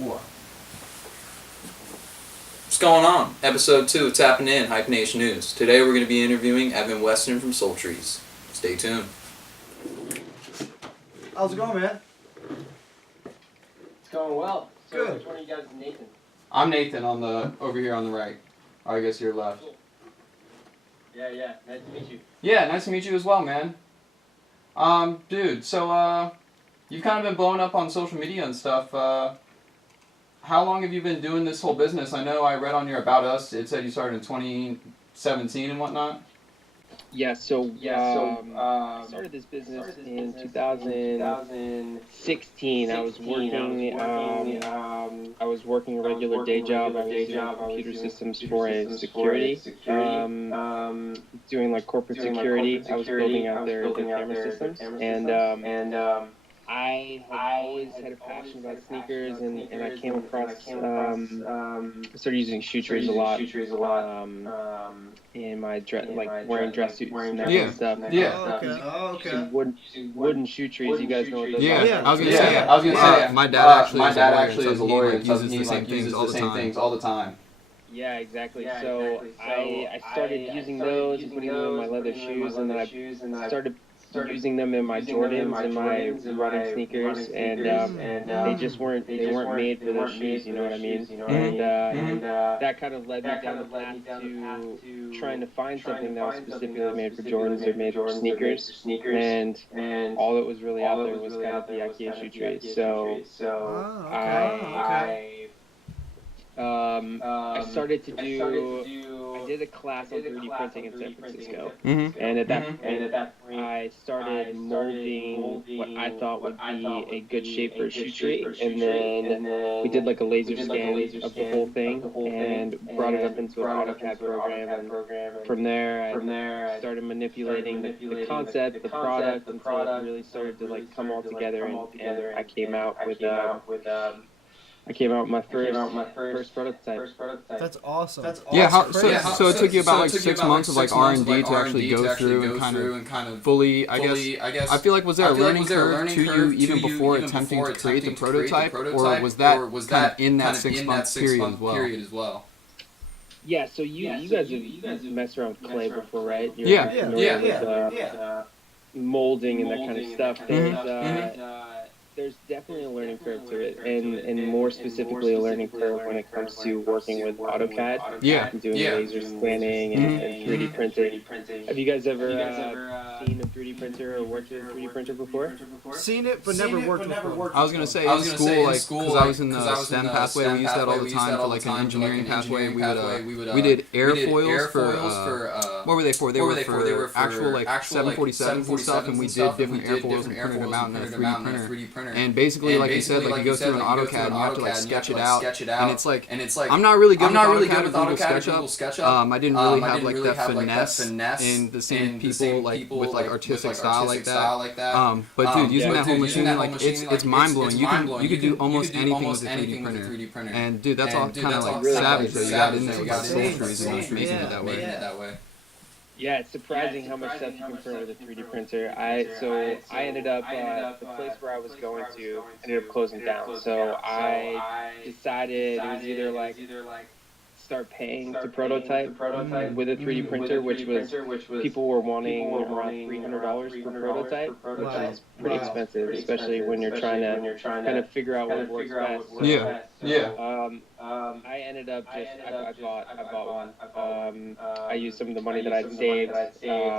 What's going on? Episode 2 of Tapping In, HypeNaysh News. Today we're going to be interviewing Weston from SoleTrees. Stay tuned. How's it going, man? It's going well. So Good. which one of you guys is Nathan? I'm Nathan over here on the right. Or I guess you're left. Cool. Yeah. Nice to meet you. Yeah, nice to meet you as well, man. Dude, so you've kind of been blowing up on social media and stuff. How long have you been doing this whole business? I know I read on your About Us, it said you started in 2017 and whatnot. I started this business in 2016. I was working a regular day job. I was doing computer systems for a security, doing like corporate security. I was building out their camera systems, and I always had a passion about sneakers, and I came across, I started using shoe trees a lot, in my wearing dress suits and that kind of stuff. Okay. Wooden shoe trees, you guys know what those are? Yeah, I was gonna say, my dad actually is a lawyer, and uses the same things all the time. Yeah, exactly. So I started using those and putting them in my leather shoes, and then I started using them in my Jordans and my running sneakers, and they just weren't made for those shoes, you know what I mean? And that kind of led me down the path to trying to find something that was specifically made for Jordans or made for sneakers, and all that was really out there was kind of the IKEA shoe trees. So I started to I did a class on 3D printing in San Francisco, and at that point I started molding what I thought would be a good shape for a shoe tree, and then we did like a laser scan of the whole thing and brought it up into an AutoCAD program, and from there I started manipulating the concept, the product, until it really started to like come all together, and I came out with my first prototype. That's awesome. Yeah, so it took you about like 6 months of like R&D to actually go through and kind of fully, I guess, I feel like was there a learning curve to you even before attempting to create the prototype, or was that kind of in that 6 month period as well? Yeah, so you guys have messed around with clay before, right? Yeah. Molding and that kind of stuff. There's definitely a learning curve to it, and more specifically a learning curve when it comes to working with AutoCAD, doing laser scanning and 3D printing. Have you guys ever seen a 3D printer or worked with a 3D printer before? Seen it, but never worked with one. I was gonna say in school, because I was in the STEM pathway, we used that all the time for like an engineering pathway. We did airfoils for what were they for? They were for actual like 747s and stuff, and we did different airfoils and printed them out in a 3D printer. And basically, like you said, like you go through an AutoCAD and you have to like sketch it out, and it's like I'm not really good with AutoCAD Google SketchUp. I didn't really have like that finesse in the same people like with like artistic style like that. But dude, using that whole machine, like it's mind blowing. You could do almost anything with a 3D printer. And dude, that's all kind of like savage that you got in there with SoleTrees and just making it that way. Yeah, it's surprising how much stuff you can print with a 3D printer. I ended up the place where I was going to ended up closing down. So I decided it was either like start paying to prototype with a 3D printer, which was people were wanting around $300 per prototype, which is pretty expensive, especially when you're trying to kind of figure out what works best. I ended up I bought one. I used some of the money that I'd saved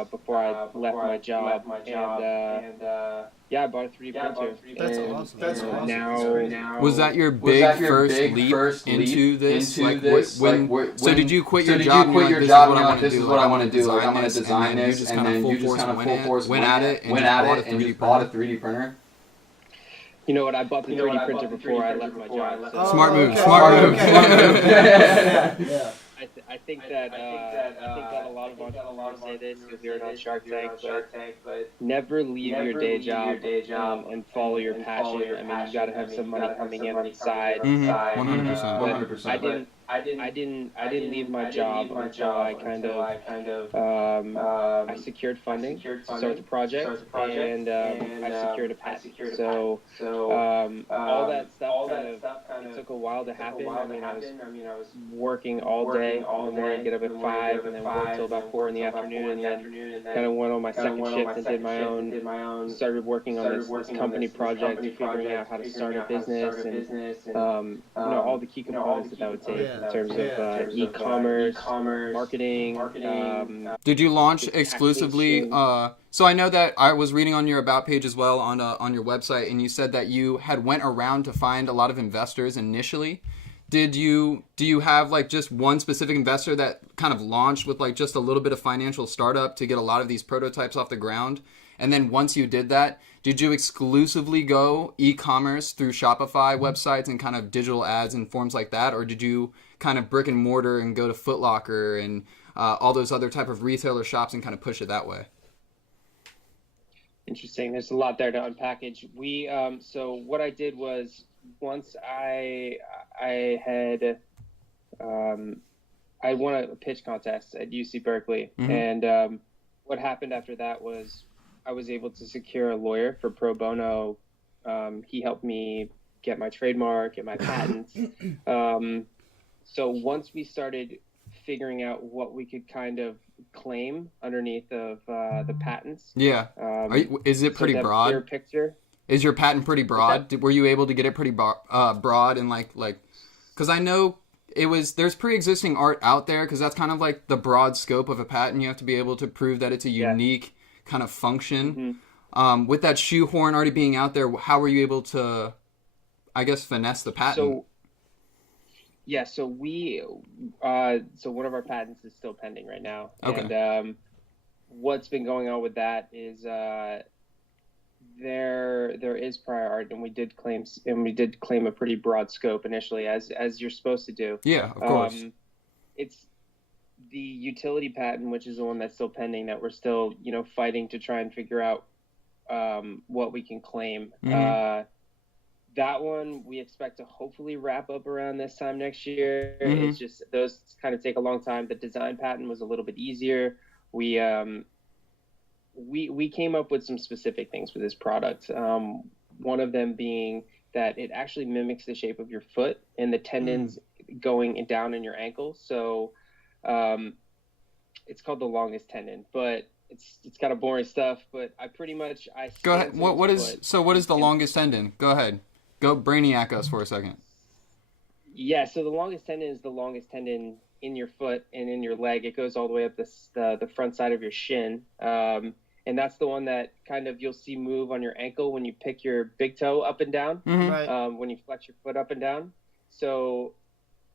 before I left my job, and I bought a 3D printer. That's awesome. That's awesome. Now, was that your big first leap into this? So did you quit your job and you're like, this is what I want to do, I'm going to design this, and then you just kind of full force went at it and just bought a 3D printer? You know what? I bought the 3D printer before I left my job. Smart move. Yeah. I think that a lot of entrepreneurs say this. You'll hear it on Shark Tank, but never leave your day job and follow your passion. I mean, you got to have some money coming in on the side. 100%. I didn't leave my job until I kind of I secured funding to start the project, and I secured a patent. So all that stuff it took a while to happen. I mean, I was working all day in the morning, get up at 5, and then work till about 4 in the afternoon, and then kind of went on my second shift and did my own. Started working on this company project, figuring out how to start a business, and all the key components that would take in terms of e-commerce, marketing. Did you launch exclusively? So I know that I was reading on your about page as well on your website, and you said that you had went around to find a lot of investors initially. Do you have like just one specific investor that kind of launched with like just a little bit of financial startup to get a lot of these prototypes off the ground? And then once you did that, did you exclusively go e-commerce through Shopify websites and kind of digital ads and forms like that? Or did you kind of brick and mortar and go to Foot Locker and all those other type of retailer shops and kind of push it that way? Interesting. There's a lot there to unpackage. So what I did was once I won a pitch contest at UC Berkeley, and what happened after that was I was able to secure a lawyer for pro bono. He helped me get my trademark and my patents. So once we started figuring out what we could kind of claim underneath of the patents. Yeah. Is it pretty broad? Clear picture. Is your patent pretty broad? Were you able to get it pretty broad and like, because I know there's pre-existing art out there, because that's kind of like the broad scope of a patent. You have to be able to prove that it's a unique kind of function. With that shoehorn already being out there, how were you able to, I guess, finesse the patent? So one of our patents is still pending right now. Okay. And what's been going on with that is there is prior art, and we did claim a pretty broad scope initially, as you're supposed to do. Yeah, of course. It's the utility patent, which is the one that's still pending, that we're still fighting to try and figure out what we can claim. That one we expect to hopefully wrap up around this time next year. It's just those kind of take a long time. The design patent was a little bit easier. We came up with some specific things for this product. One of them being that it actually mimics the shape of your foot and the tendons going down in your ankle. So it's called the longest tendon, but it's kind of boring stuff. But I go ahead. What is the longest tendon? Go ahead. Go brainiac us for a second. Yeah, so the longest tendon is the longest tendon in your foot and in your leg. It goes all the way up the front side of your shin. And that's the one that kind of you'll see move on your ankle when you pick your big toe up and down, when you flex your foot up and down. So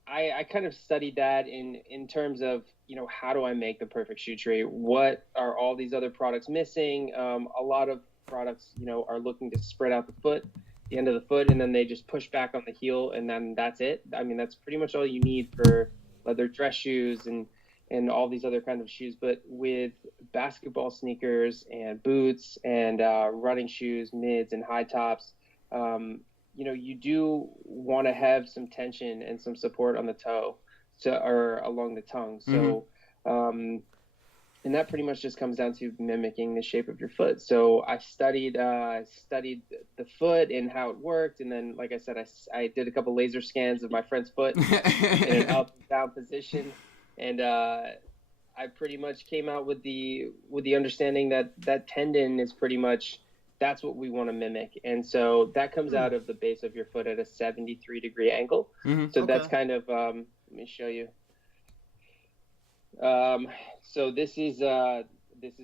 I kind of studied that in terms of, how do I make the perfect shoe tree? What are all these other products missing? A lot of products, are looking to spread out the end of the foot, and then they just push back on the heel, and then that's it. I mean, that's pretty much all you need for leather dress shoes and all these other kinds of shoes. But with basketball sneakers and boots and running shoes, mids and high tops, you do want to have some tension and some support on the toe, or along the tongue. So, and that pretty much just comes down to mimicking the shape of your foot. So I studied the foot and how it worked, and then, like I said, I did a couple laser scans of my friend's foot in an up and down position, and I pretty much came out with the understanding that tendon is pretty much, that's what we want to mimic. And so that comes out of the base of your foot at a 73-degree angle. So that's kind of let me show you. So this is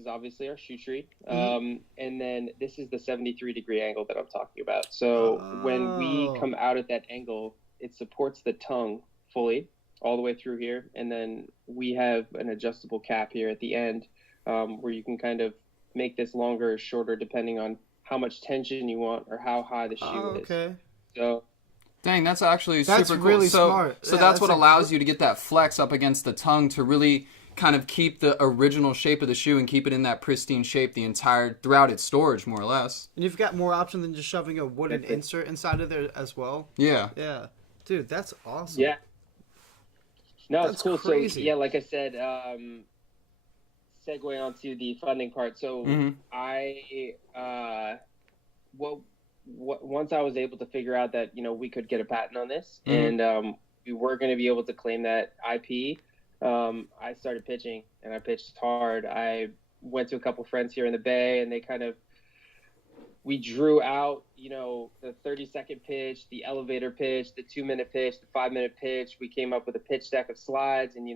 obviously our shoe tree. And then this is the 73-degree angle that I'm talking about. So when we come out at that angle, it supports the tongue fully all the way through here. And then we have an adjustable cap here at the end, where you can kind of make this longer or shorter depending on how much tension you want or how high the shoe is. So Dang, that's actually That's super cool. really so, smart. So Yeah, that's what that's allows you to get that flex up against the tongue to really kind of keep the original shape of the shoe and keep it in that pristine shape throughout its storage, more or less. And you've got more option than just shoving a wooden insert inside of there as well. Yeah. Yeah. Dude, that's awesome. Yeah. No, That's it's cool. crazy. So yeah, like I said, segue onto the funding part. So once I was able to figure out that, we could get a patent on this and we were going to be able to claim that IP, I started pitching, and I pitched hard. I went to a couple friends here in the Bay, and we drew out, the 30-second pitch, the elevator pitch, the 2-minute pitch, the 5-minute pitch. We came up with a pitch deck of slides and,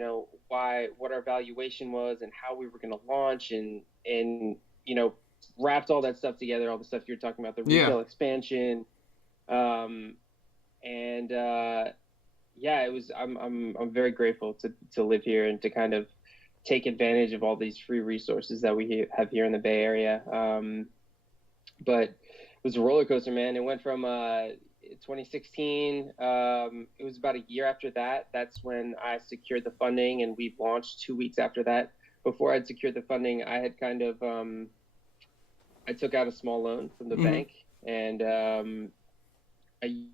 what our valuation was and how we were going to launch and wrapped all that stuff together, all the stuff you're talking about, the retail expansion. It was, I'm very grateful to live here and to kind of take advantage of all these free resources that we have here in the Bay Area. But it was a roller coaster, man. It went from 2016. It was about a year after that. That's when I secured the funding, and we launched 2 weeks after that. Before I'd secured the funding, I had kind of I took out a small loan from the bank, and I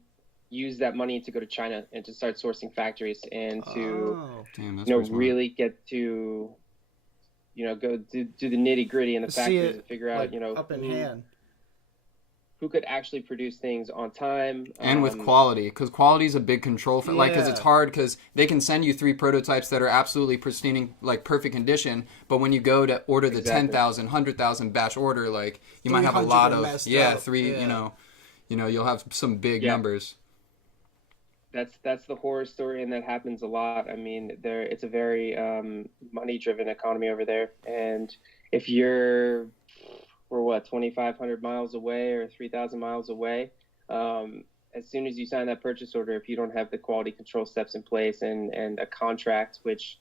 used that money to go to China and to start sourcing factories and to really get to go do the nitty gritty in the factories and figure out up in hand. Who could actually produce things on time and with quality, because quality is a big control for because it's hard, because they can send you 3 prototypes that are absolutely pristine, like perfect condition, but when you go to order the 10,000 100,000 batch order, like you might have a lot of you'll have some big numbers. That's the horror story, and that happens a lot. I mean, it's a very money driven economy over there, and if we're 2,500 miles away or 3,000 miles away. As soon as you sign that purchase order, if you don't have the quality control steps in place and a contract which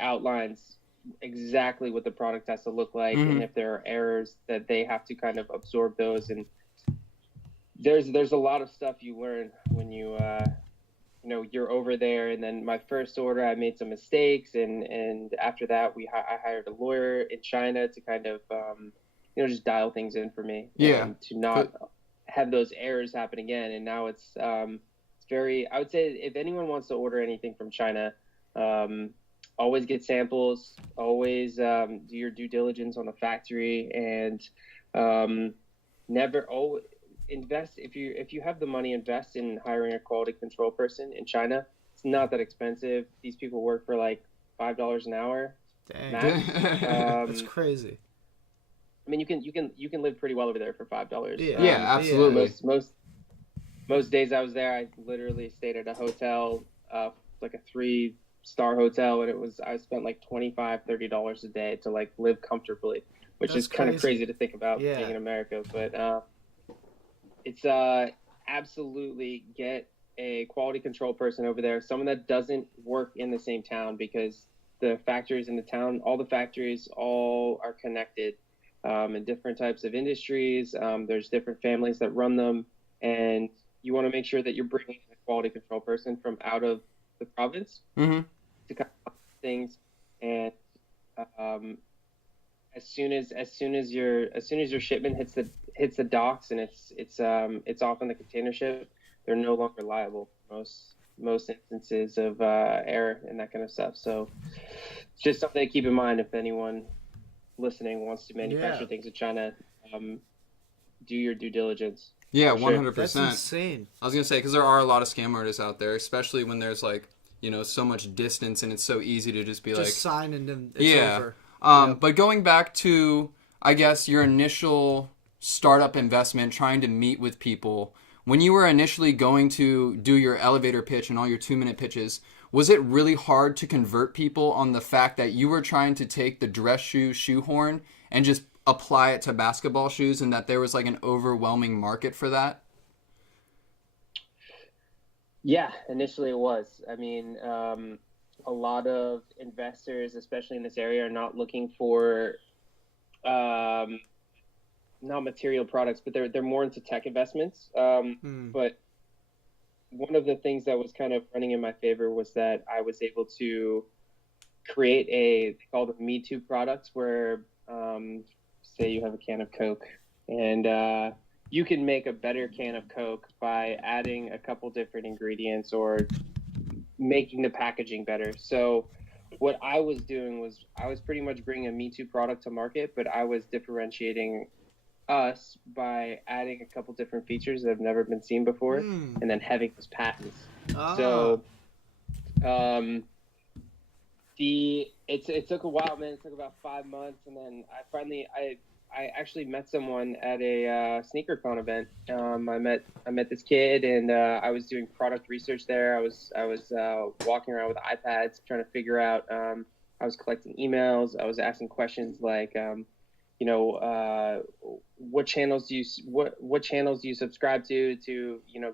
outlines exactly what the product has to look like, and if there are errors that they have to kind of absorb those, and there's a lot of stuff you learn when you're over there. And then my first order, I made some mistakes, and after that, I hired a lawyer in China to kind of just dial things in for me, and to not have those errors happen again. And now it's very, I would say, if anyone wants to order anything from China, always get samples, always do your due diligence on the factory, and invest, if you have the money, invest in hiring a quality control person in China. It's not that expensive. These people work for like $5 an hour. Dang. Max. That's crazy. I mean, you can live pretty well over there for $5. Yeah, absolutely. Most days I was there, I literally stayed at a hotel, like a 3-star hotel, and I spent like $25-$30 a day to like live comfortably, which is kind of crazy to think about being in America. But it's absolutely get a quality control person over there, someone that doesn't work in the same town, because the factories in the town, all the factories all are connected in different types of industries. There's different families that run them, and you want to make sure that you're bringing a quality control person from out of the province to kind of things. And as soon as your shipment hits the docks and it's off on the container ship, they're no longer liable for most instances of error and that kind of stuff. So it's just something to keep in mind if anyone listening wants to manufacture things in China. Do your due diligence. Yeah, 100%. That's insane. I was gonna say, because there are a lot of scam artists out there, especially when there's like so much distance and it's so easy to just be sign and then it's over. But going back to, I guess, your initial startup investment, trying to meet with people, when you were initially going to do your elevator pitch and all your 2-minute pitches, was it really hard to convert people on the fact that you were trying to take the dress shoehorn and just apply it to basketball shoes, and that there was like an overwhelming market for that? Yeah, initially it was. I mean, a lot of investors, especially in this area, are not looking for not material products, but they're more into tech investments. But one of the things that was kind of running in my favor was that I was able to create they call them Me Too products, where say you have a can of Coke, and you can make a better can of Coke by adding a couple different ingredients or making the packaging better. So what I was doing was I was pretty much bringing a Me Too product to market, but I was differentiating us by adding a couple different features that have never been seen before, and then having those patents. So it took a while, man. It took about 5 months, and then I actually met someone at a SneakerCon event. I met this kid, and I was doing product research there. I was walking around with iPads trying to figure out. I was collecting emails. I was asking questions like, what channels do you subscribe to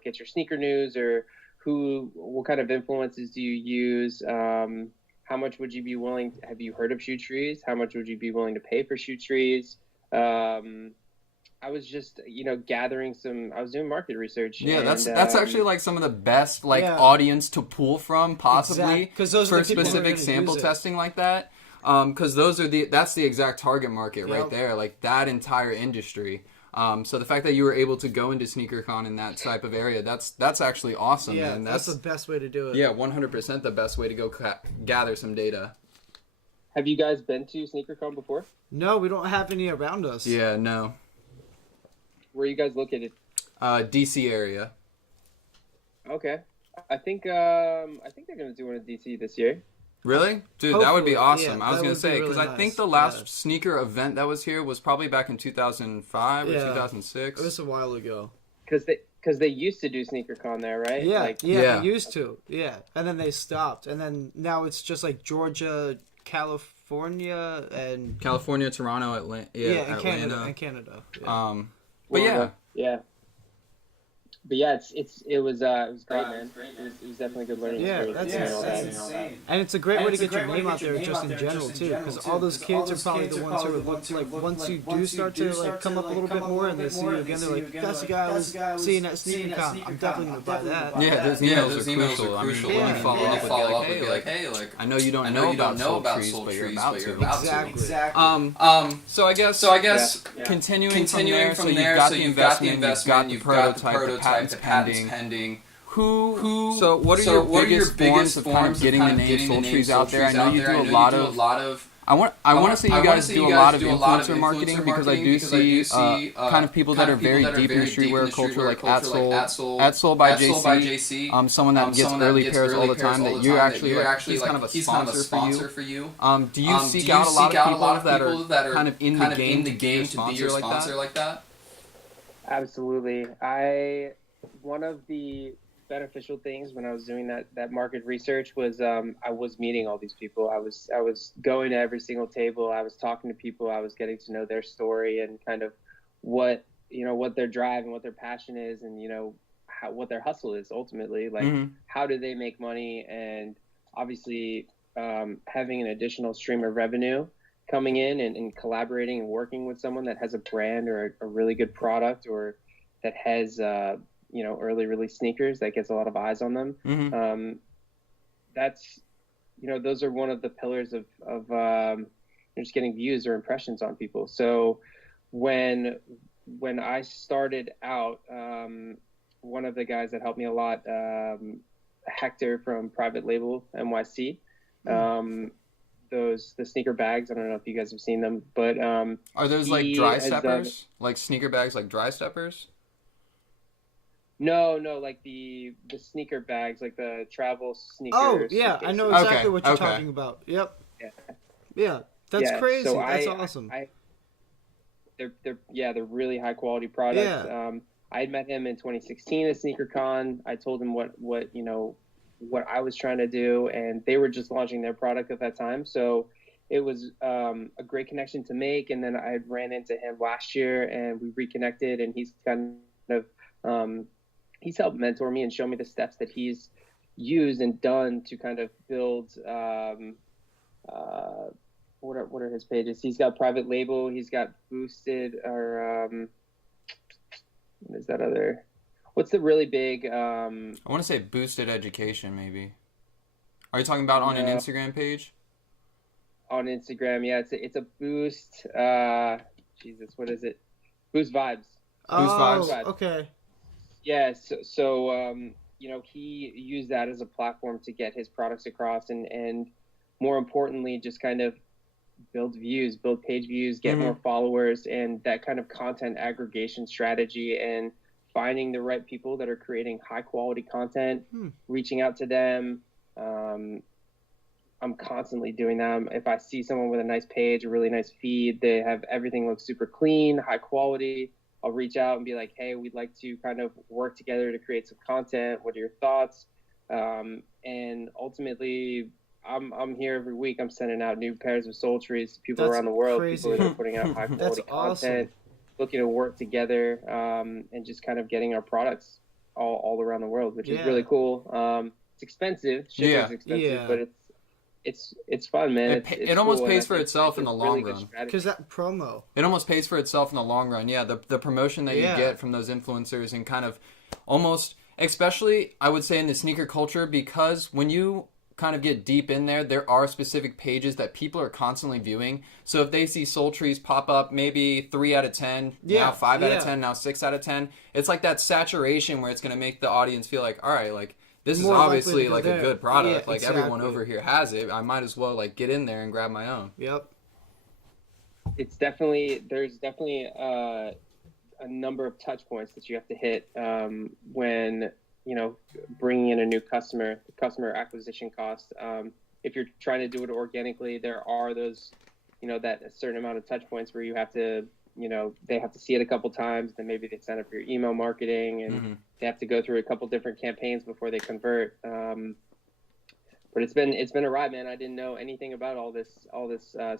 get your sneaker news, or what kind of influences do you use? How much would you be willing? Have you heard of SoleTrees? How much would you be willing to pay for SoleTrees? I was just, gathering I was doing market research. Yeah, that's actually like some of the best audience to pull from, possibly, because those for are the people specific sample testing like that. Because that's the exact target market right there, like that entire industry. So the fact that you were able to go into SneakerCon in that type of area, that's actually awesome. Yeah, man. that's the best way to do it. Yeah, 100% the best way to go gather some data. Have you guys been to SneakerCon before? No, we don't have any around us. Yeah, no. Where are you guys located? DC area. Okay. I think they're gonna do one in DC this year. Really? Dude, Hopefully, that would be awesome. yeah, I was going to say, because really I think nice. the last sneaker event that was here was probably back in 2005 or 2006. It was a while ago. Because they used to do SneakerCon there, right? Yeah, they used to. Yeah, and then they stopped, and then now it's just like Georgia, California, Toronto, Atlanta. and Canada. Yeah. But yeah. But yeah, it was great, man. It was definitely a good learning experience. That's insane. And it's a great way to get your name out there just in general too, because all those kids are probably the ones who would look to, like, once you do start to like come up a little bit more and they see you again, they're like, that's the guy I was seeing at SneakerCon. I'm definitely gonna buy that. Yeah, those emails are crucial. When you follow up and be like, hey, I know you don't know about SoleTrees, but you're about to. Exactly. So I guess continuing from there, so you've got the investment, you've got the prototype, the patents pending. So what are your biggest forms of kind of getting the name SoleTrees out there? I know you do a lot of. I want to say you guys do a lot of influencer marketing, because I do see kind of people that are very deep in the streetwear culture, like at Sole by JC. Someone that gets early pairs all the time. That you're actually he's kind of a sponsor for you. Do you seek out a lot of people that are kind of in the game to be your sponsor like that? Absolutely. One of the beneficial things when I was doing that market research was I was meeting all these people. I was going to every single table. I was talking to people. I was getting to know their story and kind of what their drive and what their passion is, and what their hustle is ultimately. Like, how do they make money? And obviously having an additional stream of revenue coming in and collaborating and working with someone that has a brand or a really good product, or that has early release sneakers that gets a lot of eyes on them. That's those are one of the pillars of just getting views or impressions on people. So when I started out, one of the guys that helped me a lot, Hector from Private Label NYC, the sneaker bags, I don't know if you guys have seen them, but are those like dry steppers, like sneaker bags, like dry steppers? No, like the sneaker bags, like the travel sneakers. Oh, yeah, I know exactly what you're talking about. Yep. Yeah, that's crazy. So that's awesome. They're really high quality products. Yeah. I had met him in 2016 at SneakerCon. I told him what I was trying to do, and they were just launching their product at that time. So it was a great connection to make. And then I ran into him last year, and we reconnected, and he's kind of he's helped mentor me and show me the steps that he's used and done to kind of build what are his pages? He's got private label. He's got boosted or what is that other? What's the really big? I want to say boosted education, maybe. Are you talking about on an Instagram page? On Instagram, yeah. It's a boost. Jesus, what is it? Boost vibes. Boost vibes. Okay. Yeah. So he used that as a platform to get his products across, and more importantly, just kind of build views, build page views, get more followers, and that kind of content aggregation strategy, and finding the right people that are creating high quality content, reaching out to them. I'm constantly doing that. If I see someone with a nice page, a really nice feed, they have everything looks super clean, high quality, I'll reach out and be like, hey, we'd like to kind of work together to create some content. What are your thoughts? And ultimately, I'm here every week. I'm sending out new pairs of SoleTrees to people around the world. Crazy. People that are putting out high quality content, looking to work together, and just kind of getting our products all around the world, which is really cool. It's expensive. Shipping's expensive, but it's fun, man. It almost pays for itself in the long run. Because that promo. It almost pays for itself in the long run. Yeah, the promotion that you get from those influencers and kind of almost, especially I would say in the sneaker culture, because when you kind of get deep in there, there are specific pages that people are constantly viewing. So if they see SoleTrees pop up, maybe 3 out of 10, now 5 out of 10, now 6 out of 10, it's like that saturation where it's going to make the audience feel like, all right, like, this is obviously like a good product. Yeah, like everyone over here has it. I might as well like get in there and grab my own. Yep. There's definitely a number of touch points that you have to hit when bringing in a new customer acquisition cost. If you're trying to do it organically, there are those that a certain amount of touch points where you have to they have to see it a couple times, then maybe they sign up for your email marketing, and they have to go through a couple different campaigns before they convert. But it's been a ride, man. I didn't know anything about all this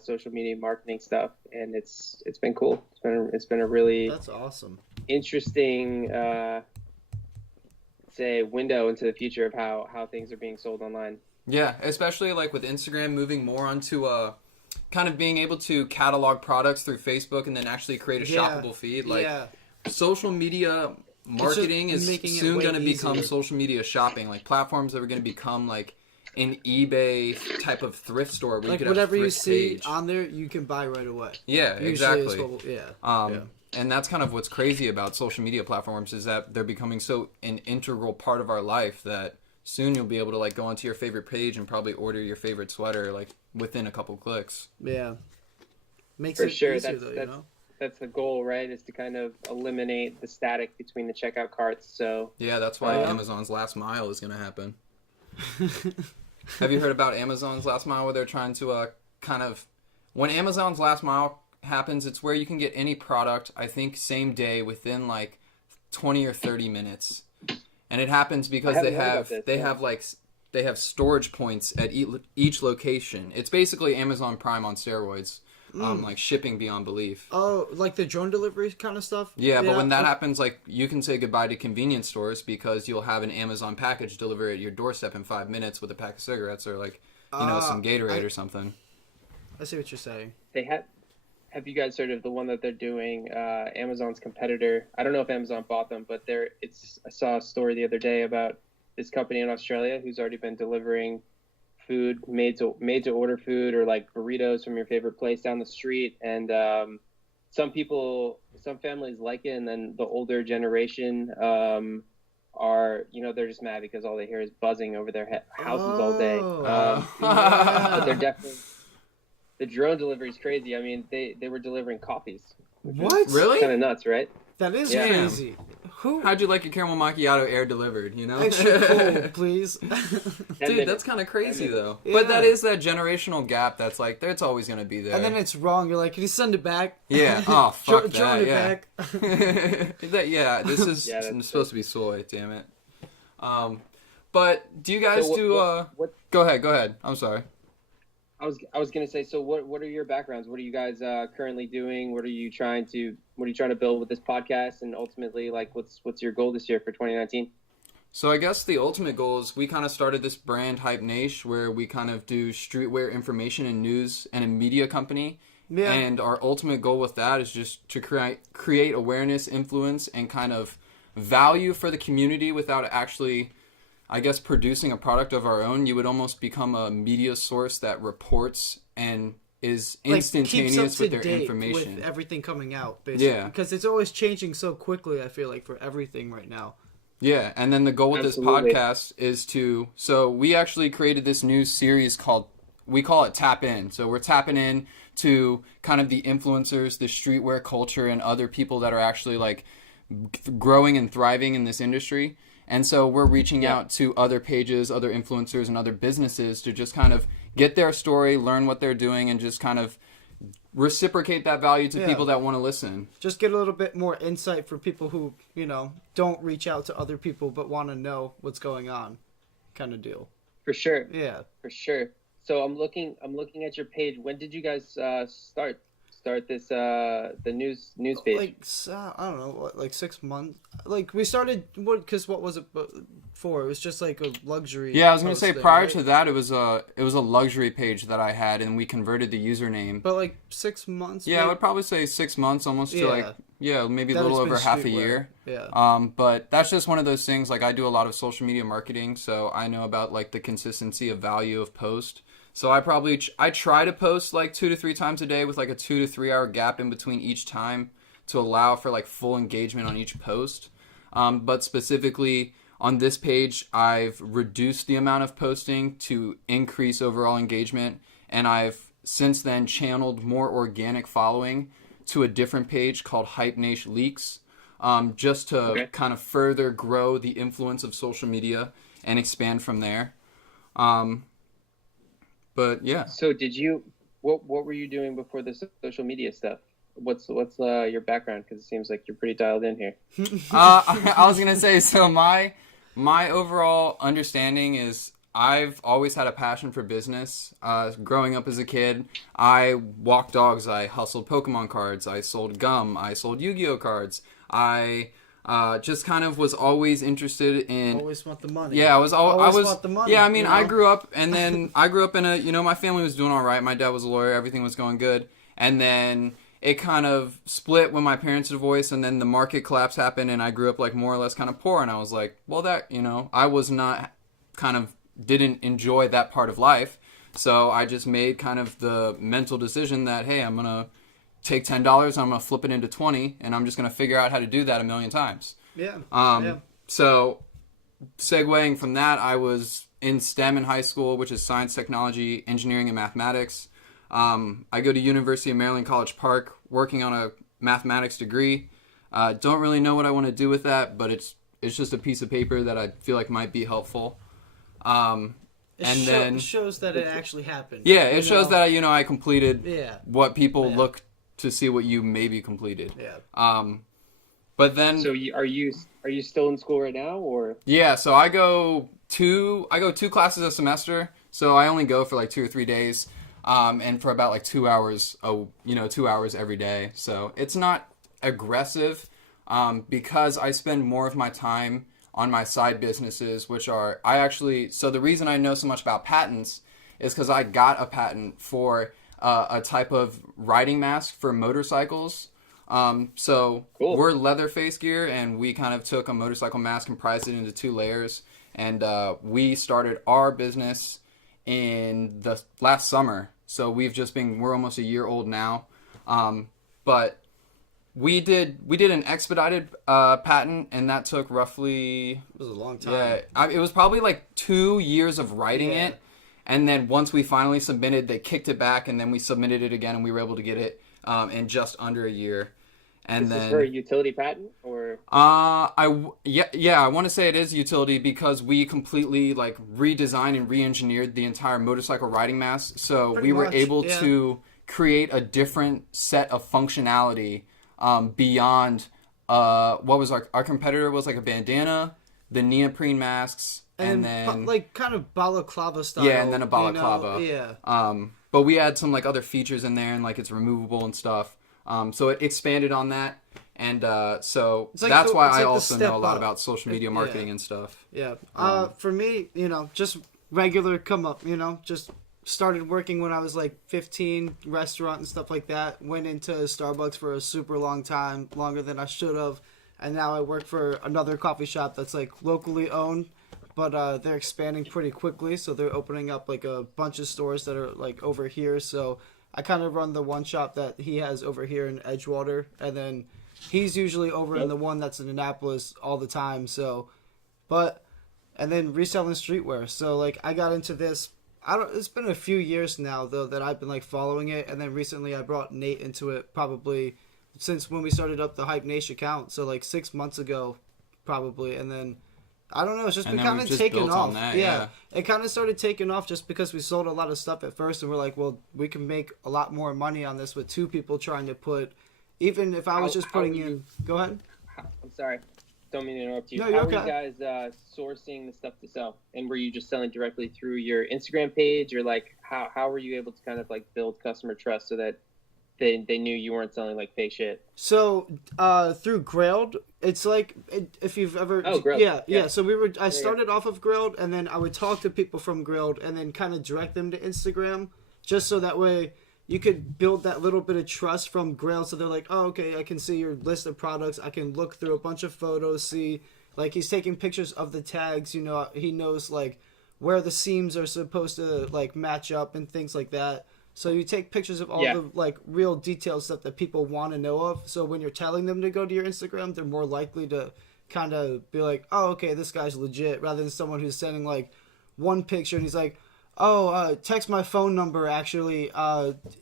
social media marketing stuff, and it's been cool. It's been a really that's awesome, interesting window into the future of how things are being sold online. Yeah, especially like with Instagram moving more onto kind of being able to catalog products through Facebook and then actually create a shoppable feed. Like social media marketing is soon going to become social media shopping. Like platforms that are going to become like an eBay type of thrift store where like you could whatever have you see page on there, you can buy right away. Yeah, exactly. Yeah. And that's kind of what's crazy about social media platforms is that they're becoming so an integral part of our life that soon you'll be able to like go onto your favorite page and probably order your favorite sweater like within a couple clicks. Yeah. Makes For it sure. easier That's the goal, right? Is to kind of eliminate the static between the checkout carts. So yeah, that's why Amazon's last mile is going to happen. Have you heard about Amazon's last mile where they're trying to kind of when Amazon's last mile happens, it's where you can get any product, I think same day within like 20 or 30 minutes. And it happens because they have storage points at each location. It's basically Amazon Prime on steroids, like shipping beyond belief. Oh, like the drone delivery kind of stuff? Yeah, but when that happens, like you can say goodbye to convenience stores because you'll have an Amazon package delivered at your doorstep in 5 minutes with a pack of cigarettes or like some Gatorade or something. I see what you're saying. Have you guys heard of the one that they're doing? Amazon's competitor. I don't know if Amazon bought them, but I saw a story the other day about this company in Australia who's already been delivering food, made to order food, or like burritos from your favorite place down the street. And some families like it, and then the older generation are they're just mad because all they hear is buzzing over their houses all day. But they're definitely. The drone delivery is crazy. I mean, they were delivering coffees. What? Really? Kind of nuts, right? That is crazy. How'd you like your caramel macchiato air delivered, Extra cold, please. Dude, that's kind of crazy, though. Yeah. But that is that generational gap that's like, it's always going to be there. And then it's wrong. You're like, can you send it back? Yeah. Oh, fuck that. Join it back. This is supposed to be soy, damn it. But do you guys Go ahead. I'm sorry. I was gonna say. So what are your backgrounds? What are you guys currently doing? What are you trying to build with this podcast? And ultimately, like, what's your goal this year for 2019? So I guess the ultimate goal is we kind of started this brand HypeNaysh where we kind of do streetwear information and news and a media company. Yeah. And our ultimate goal with that is just to create awareness, influence, and kind of value for the community without actually, I guess, producing a product of our own. You would almost become a media source that reports and is instantaneous with their information. With everything coming out, basically. Yeah. Because it's always changing so quickly, I feel like, for everything right now. Yeah, and then the goal with this podcast is so we actually created this new series we call it Tap In. So we're tapping in to kind of the influencers, the streetwear culture, and other people that are actually like growing and thriving in this industry. And so we're reaching out to other pages, other influencers, and other businesses to just kind of get their story, learn what they're doing, and just kind of reciprocate that value to people that want to listen. Just get a little bit more insight for people who, don't reach out to other people but want to know what's going on, kind of deal. For sure. Yeah. For sure. So I'm looking at your page. When did you guys start this the news page? Like I don't know, like 6 months. Like we started what was it for? It was just like a luxury. Yeah, I was gonna say prior to that, it was a luxury page that I had, and we converted the username. But like 6 months. Yeah, maybe? I would probably say 6 months, almost to maybe a little over half a year. Yeah. But that's just one of those things. Like I do a lot of social media marketing, so I know about like the consistency of value of post. So I try to post like 2 to 3 times a day with like a 2 to 3 hour gap in between each time to allow for like full engagement on each post. But specifically on this page, I've reduced the amount of posting to increase overall engagement. And I've since then channeled more organic following to a different page called HypeNaysh Leaks, just to kind of further grow the influence of social media and expand from there. But yeah. So what were you doing before the social media stuff? What's your background? Because it seems like you're pretty dialed in here. I was gonna say, so my overall understanding is I've always had a passion for business. Growing up as a kid, I walked dogs. I hustled Pokemon cards. I sold gum. I sold Yu-Gi-Oh cards. I just kind of was always interested in. Always want the money. Yeah, I was. Want the money. Yeah, I mean, I grew up, and then I grew up in a. My family was doing all right. My dad was a lawyer. Everything was going good, and then it kind of split when my parents divorced, and then the market collapse happened, and I grew up like more or less kind of poor, and I was like, well, that I was not didn't enjoy that part of life, so I just made kind of the mental decision that hey, I'm gonna take $10, I'm going to flip it into 20, and I'm just going to figure out how to do that a million times. Yeah. So, segueing from that, I was in STEM in high school, which is science, technology, engineering, and mathematics. I go to University of Maryland, College Park, working on a mathematics degree. Don't really know what I want to do with that, but it's just a piece of paper that I feel like might be helpful. It shows that it actually happened. Yeah, it shows that I completed what people look to see what you maybe completed. Yeah. But then. So are you still in school right now, or? Yeah. So I go 2 classes a semester. So I only go for like 2 or 3 days, and for about like 2 hours. 2 hours every day. So it's not aggressive, because I spend more of my time on my side businesses, which are so the reason I know so much about patents is because I got a patent for a type of riding mask for motorcycles. So cool. We're Leatherface Gear, and we kind of took a motorcycle mask and priced it into 2 layers. And we started our business in the last summer. So we're almost a year old now. But we did an expedited patent, and that took roughly... It was a long time. Yeah, it was probably like 2 years of writing it. And then once we finally submitted, they kicked it back, and then we submitted it again, and we were able to get it in just under a year. And is then this for a utility patent, or? I want to say it is utility because we completely like redesigned and re-engineered the entire motorcycle riding mask, so we were able to create a different set of functionality beyond what was our competitor was like a bandana, the neoprene masks. And then like kind of balaclava style. Yeah, and then a balaclava. But we add some like other features in there, and like it's removable and stuff. So it expanded on that. And so It's like that's why I the also know a lot step about social media marketing yeah. and stuff. Yeah. For me, just regular come up, just started working when I was like 15, restaurant and stuff like that. Went into Starbucks for a super long time, longer than I should have. And now I work for another coffee shop that's like locally owned, but they're expanding pretty quickly. So they're opening up like a bunch of stores that are like over here. So I kind of run the one shop that he has over here in Edgewater, and then he's usually over in the one that's in Annapolis all the time. So, and then reselling streetwear. So like I got into this. It's been a few years now though that I've been like following it, and then recently I brought Nate into it probably since when we started up the HypeNaysh account. So like 6 months ago, probably, and then I don't know. It's just been kind of taking off. Yeah, it kind of started taking off just because we sold a lot of stuff at first, and we're like, well, we can make a lot more money on this with 2 people trying to put. Even if I was just putting in, go ahead. I'm sorry, don't mean to interrupt you. No, how you're are okay. you guys sourcing the stuff to sell? And were you just selling directly through your Instagram page, or like how were you able to kind of like build customer trust so that they knew you weren't selling like fake shit? So through Grailed, it's like if you've ever Grailed. Yeah. So I started off of Grailed, and then I would talk to people from Grailed, and then kind of direct them to Instagram, just so that way you could build that little bit of trust from Grailed. So they're like, oh, okay, I can see your list of products. I can look through a bunch of photos, see like he's taking pictures of the tags. He knows like where the seams are supposed to like match up and things like that. So you take pictures of all the like real detailed stuff that people want to know of. So when you're telling them to go to your Instagram, they're more likely to kind of be like, oh, okay, this guy's legit, rather than someone who's sending like one picture and he's like, oh, text my phone number, actually.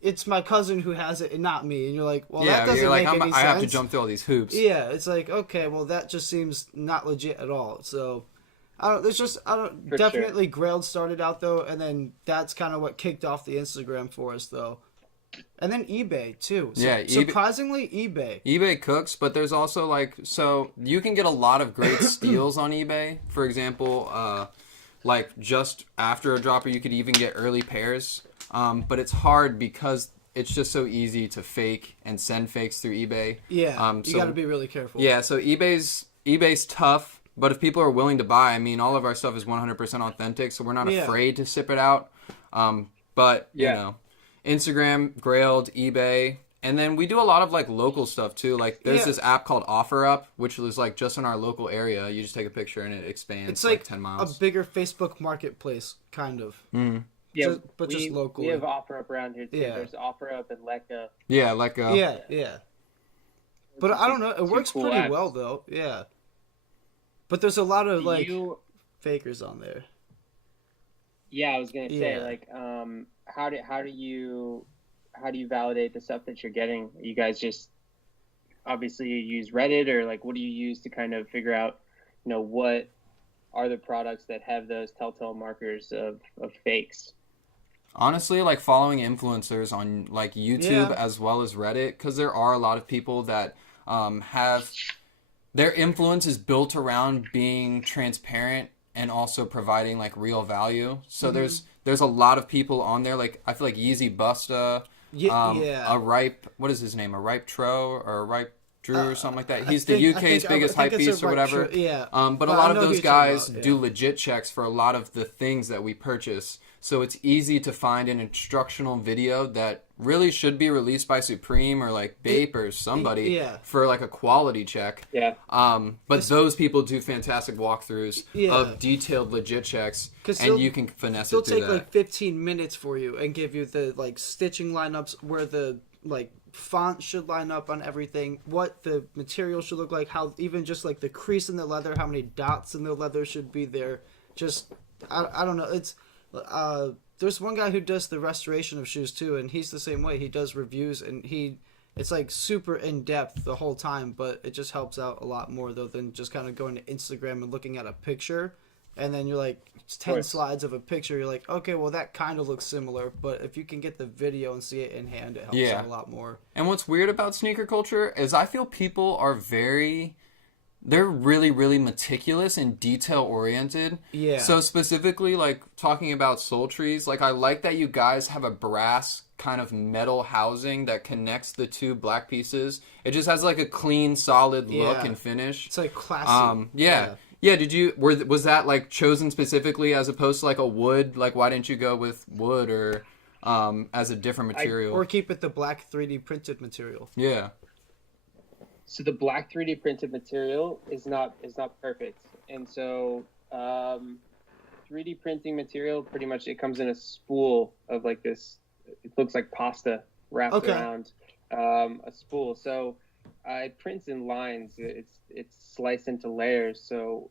It's my cousin who has it and not me. And you're like, well, that doesn't make any sense. I have to jump through all these hoops. Yeah, it's like, okay, well, that just seems not legit at all. So definitely sure. Grailed started out though, and then that's kind of what kicked off the Instagram for us though. And then eBay too. Surprisingly, eBay. eBay cooks, but there's also like, so you can get a lot of great steals on eBay. For example, like just after a dropper, you could even get early pairs. But it's hard because it's just so easy to fake and send fakes through eBay. Yeah, you got to be really careful. Yeah, so eBay's tough, but if people are willing to buy, I mean, all of our stuff is 100% authentic, so we're not afraid to ship it out. But you know, Instagram, Grailed, eBay. And then we do a lot of like local stuff too. Like there's this app called OfferUp, which is like just in our local area. You just take a picture and it expands. It's like 10 miles. A bigger Facebook marketplace, kind of. Mm. Yeah, just locally. We have OfferUp around here too. Yeah. There's OfferUp and Lecca. Yeah, Lecca. Yeah. But I don't know. It works cool pretty apps. Well though. Yeah. But there's a lot of like fakers on there. Yeah, I was gonna say like, how do you validate the stuff that you're getting? You guys just obviously you use Reddit, or like what do you use to kind of figure out, what are the products that have those telltale markers of fakes? Honestly, like following influencers on like YouTube as well as Reddit, because there are a lot of people that have their influence is built around being transparent and also providing like real value. So there's a lot of people on there. Like I feel like Yeezy Busta. A Ripe, what is his name? A Ripe Tro or a Ripe Drew or something like that. He's the UK's biggest hype beast or whatever. But a lot of those guys do legit checks for a lot of the things that we purchase. So it's easy to find an instructional video that really should be released by Supreme or like Bape or somebody for like a quality check. But those people do fantastic walkthroughs of detailed legit checks, and you can finesse it through that. They'll take like 15 minutes for you and give you the like stitching lineups, where the like font should line up on everything, what the material should look like, how even just like the crease in the leather, how many dots in the leather should be there. Just I don't know. It's there's one guy who does the restoration of shoes too, and he's the same way. He does reviews, and it's like super in depth the whole time, but it just helps out a lot more though than just kind of going to Instagram and looking at a picture, and then you're like 10 slides of a picture. You're like, okay, well that kind of looks similar, but if you can get the video and see it in hand, it helps out a lot more. And what's weird about sneaker culture is I feel people are very they're really, really meticulous and detail oriented. Yeah. So specifically, like talking about SoleTrees, like I like that you guys have a brass kind of metal housing that connects the two black pieces. It just has like a clean, solid look and finish. It's like classy. Yeah. Was that like chosen specifically as opposed to like a wood? Like why didn't you go with wood or as a different material? Or keep it the black 3D printed material. Yeah. So the black 3D printed material is not perfect, and so 3D printing material pretty much it comes in a spool of like this. It looks like pasta wrapped around a spool. So it prints in lines. It's sliced into layers. So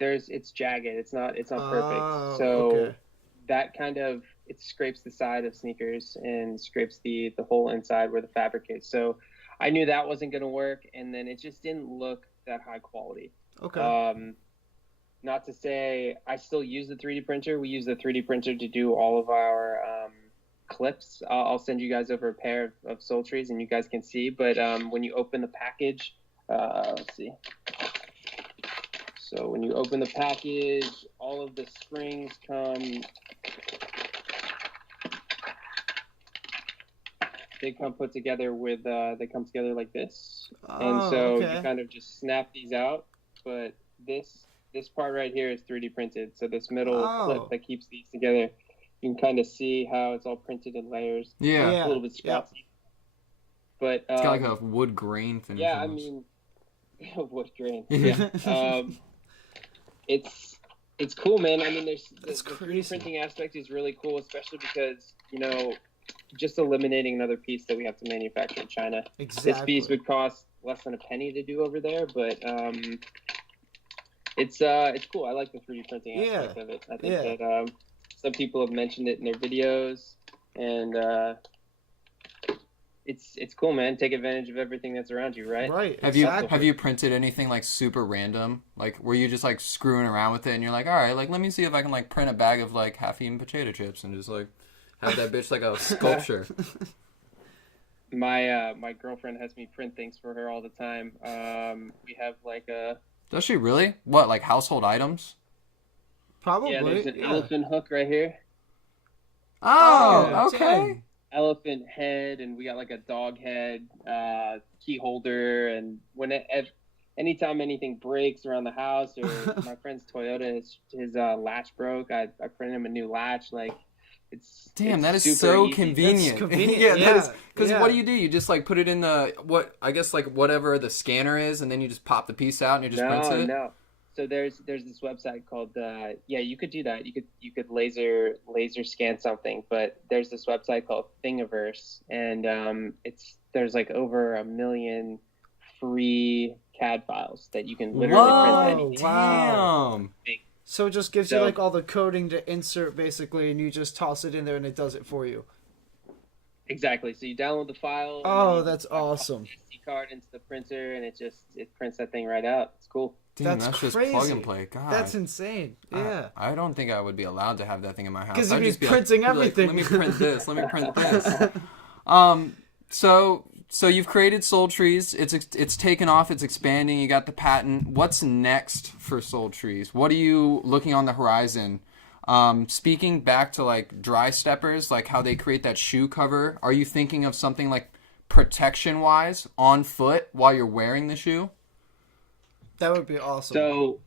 it's jagged. It's not perfect. So that kind of it scrapes the side of sneakers and scrapes the whole inside where the fabric is. So I knew that wasn't going to work, and then it just didn't look that high quality. Okay. Not to say I still use the 3D printer. We use the 3D printer to do all of our clips. I'll send you guys over a pair of SoleTrees, and you guys can see. But when you open the package, let's see. So when you open the package, all of the springs come. They come put together with they come together like this, and so you kind of just snap these out. But this part right here is 3D printed. So this middle clip that keeps these together, you can kind of see how it's all printed in layers. Yeah, it's a little bit scratchy, but it's got like a wood grain finish. Yeah, almost. I mean, wood grain. Yeah, it's cool, man. I mean, the 3D printing aspect is really cool, especially because just eliminating another piece that we have to manufacture in China. Exactly. This piece would cost less than a penny to do over there, but it's cool. I like the 3D printing aspect of it. I think that some people have mentioned it in their videos, and it's cool, man. Take advantage of everything that's around you, right? Right. Have you printed anything like super random? Like were you just like screwing around with it and you're like, all right, like let me see if I can like print a bag of like half-eaten potato chips and just like have that bitch like a sculpture. My girlfriend has me print things for her all the time. We have like a. Does she really? What, like household items? Probably. Yeah, there's an elephant hook right here. Oh, okay. Elephant head, and we got like a dog head, key holder, and anytime anything breaks around the house, or my friend's Toyota, his latch broke, I printed him a new latch, like. That is so easy. convenient. That's convenient. Because what do? You just like put it in whatever the scanner is, and then you just pop the piece out and it just prints it. No. So there's this website called you could do that. You could laser scan something, but there's this website called Thingiverse, and there's like over 1 million free CAD files that you can literally print anything. Wow. So it just gives you like all the coding to insert basically, and you just toss it in there and it does it for you. Exactly. So you download the file. Oh, that's awesome. SD card into the printer, and it prints that thing right out. It's cool. Damn, that's crazy. Just plug and play. God, that's insane. Yeah. I don't think I would be allowed to have that thing in my house. Because you'd just be printing everything. Let me print this. Let me print this. So you've created SoleTrees. It's taken off. It's expanding. You got the patent. What's next for SoleTrees? What are you looking on the horizon? Speaking back to like dry steppers, like how they create that shoe cover. Are you thinking of something like protection wise on foot while you're wearing the shoe? That would be awesome. So,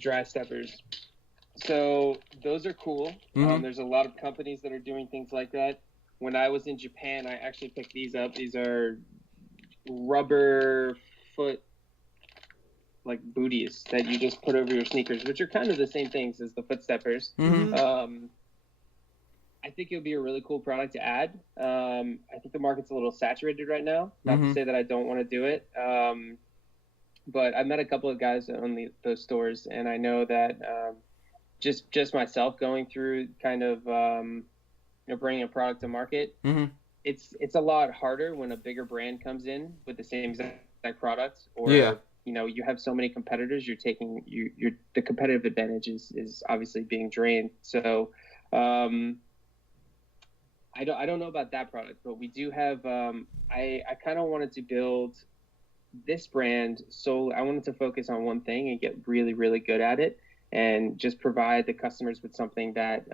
dry steppers. So those are cool. Mm-hmm. There's a lot of companies that are doing things like that. When I was in Japan, I actually picked these up. These are rubber foot like booties that you just put over your sneakers, which are kind of the same things as the foot steppers. Mm-hmm. I think it would be a really cool product to add. I think the market's a little saturated right now. Not to say that I don't want to do it. But I met a couple of guys that own those stores, and I know that just myself going through kind of bringing a product to market, it's a lot harder when a bigger brand comes in with the same exact product, or you have so many competitors. The competitive advantage is obviously being drained. So I don't know about that product, but we do have. I kind of wanted to build this brand, I wanted to focus on one thing and get really, really good at it, and just provide the customers with something that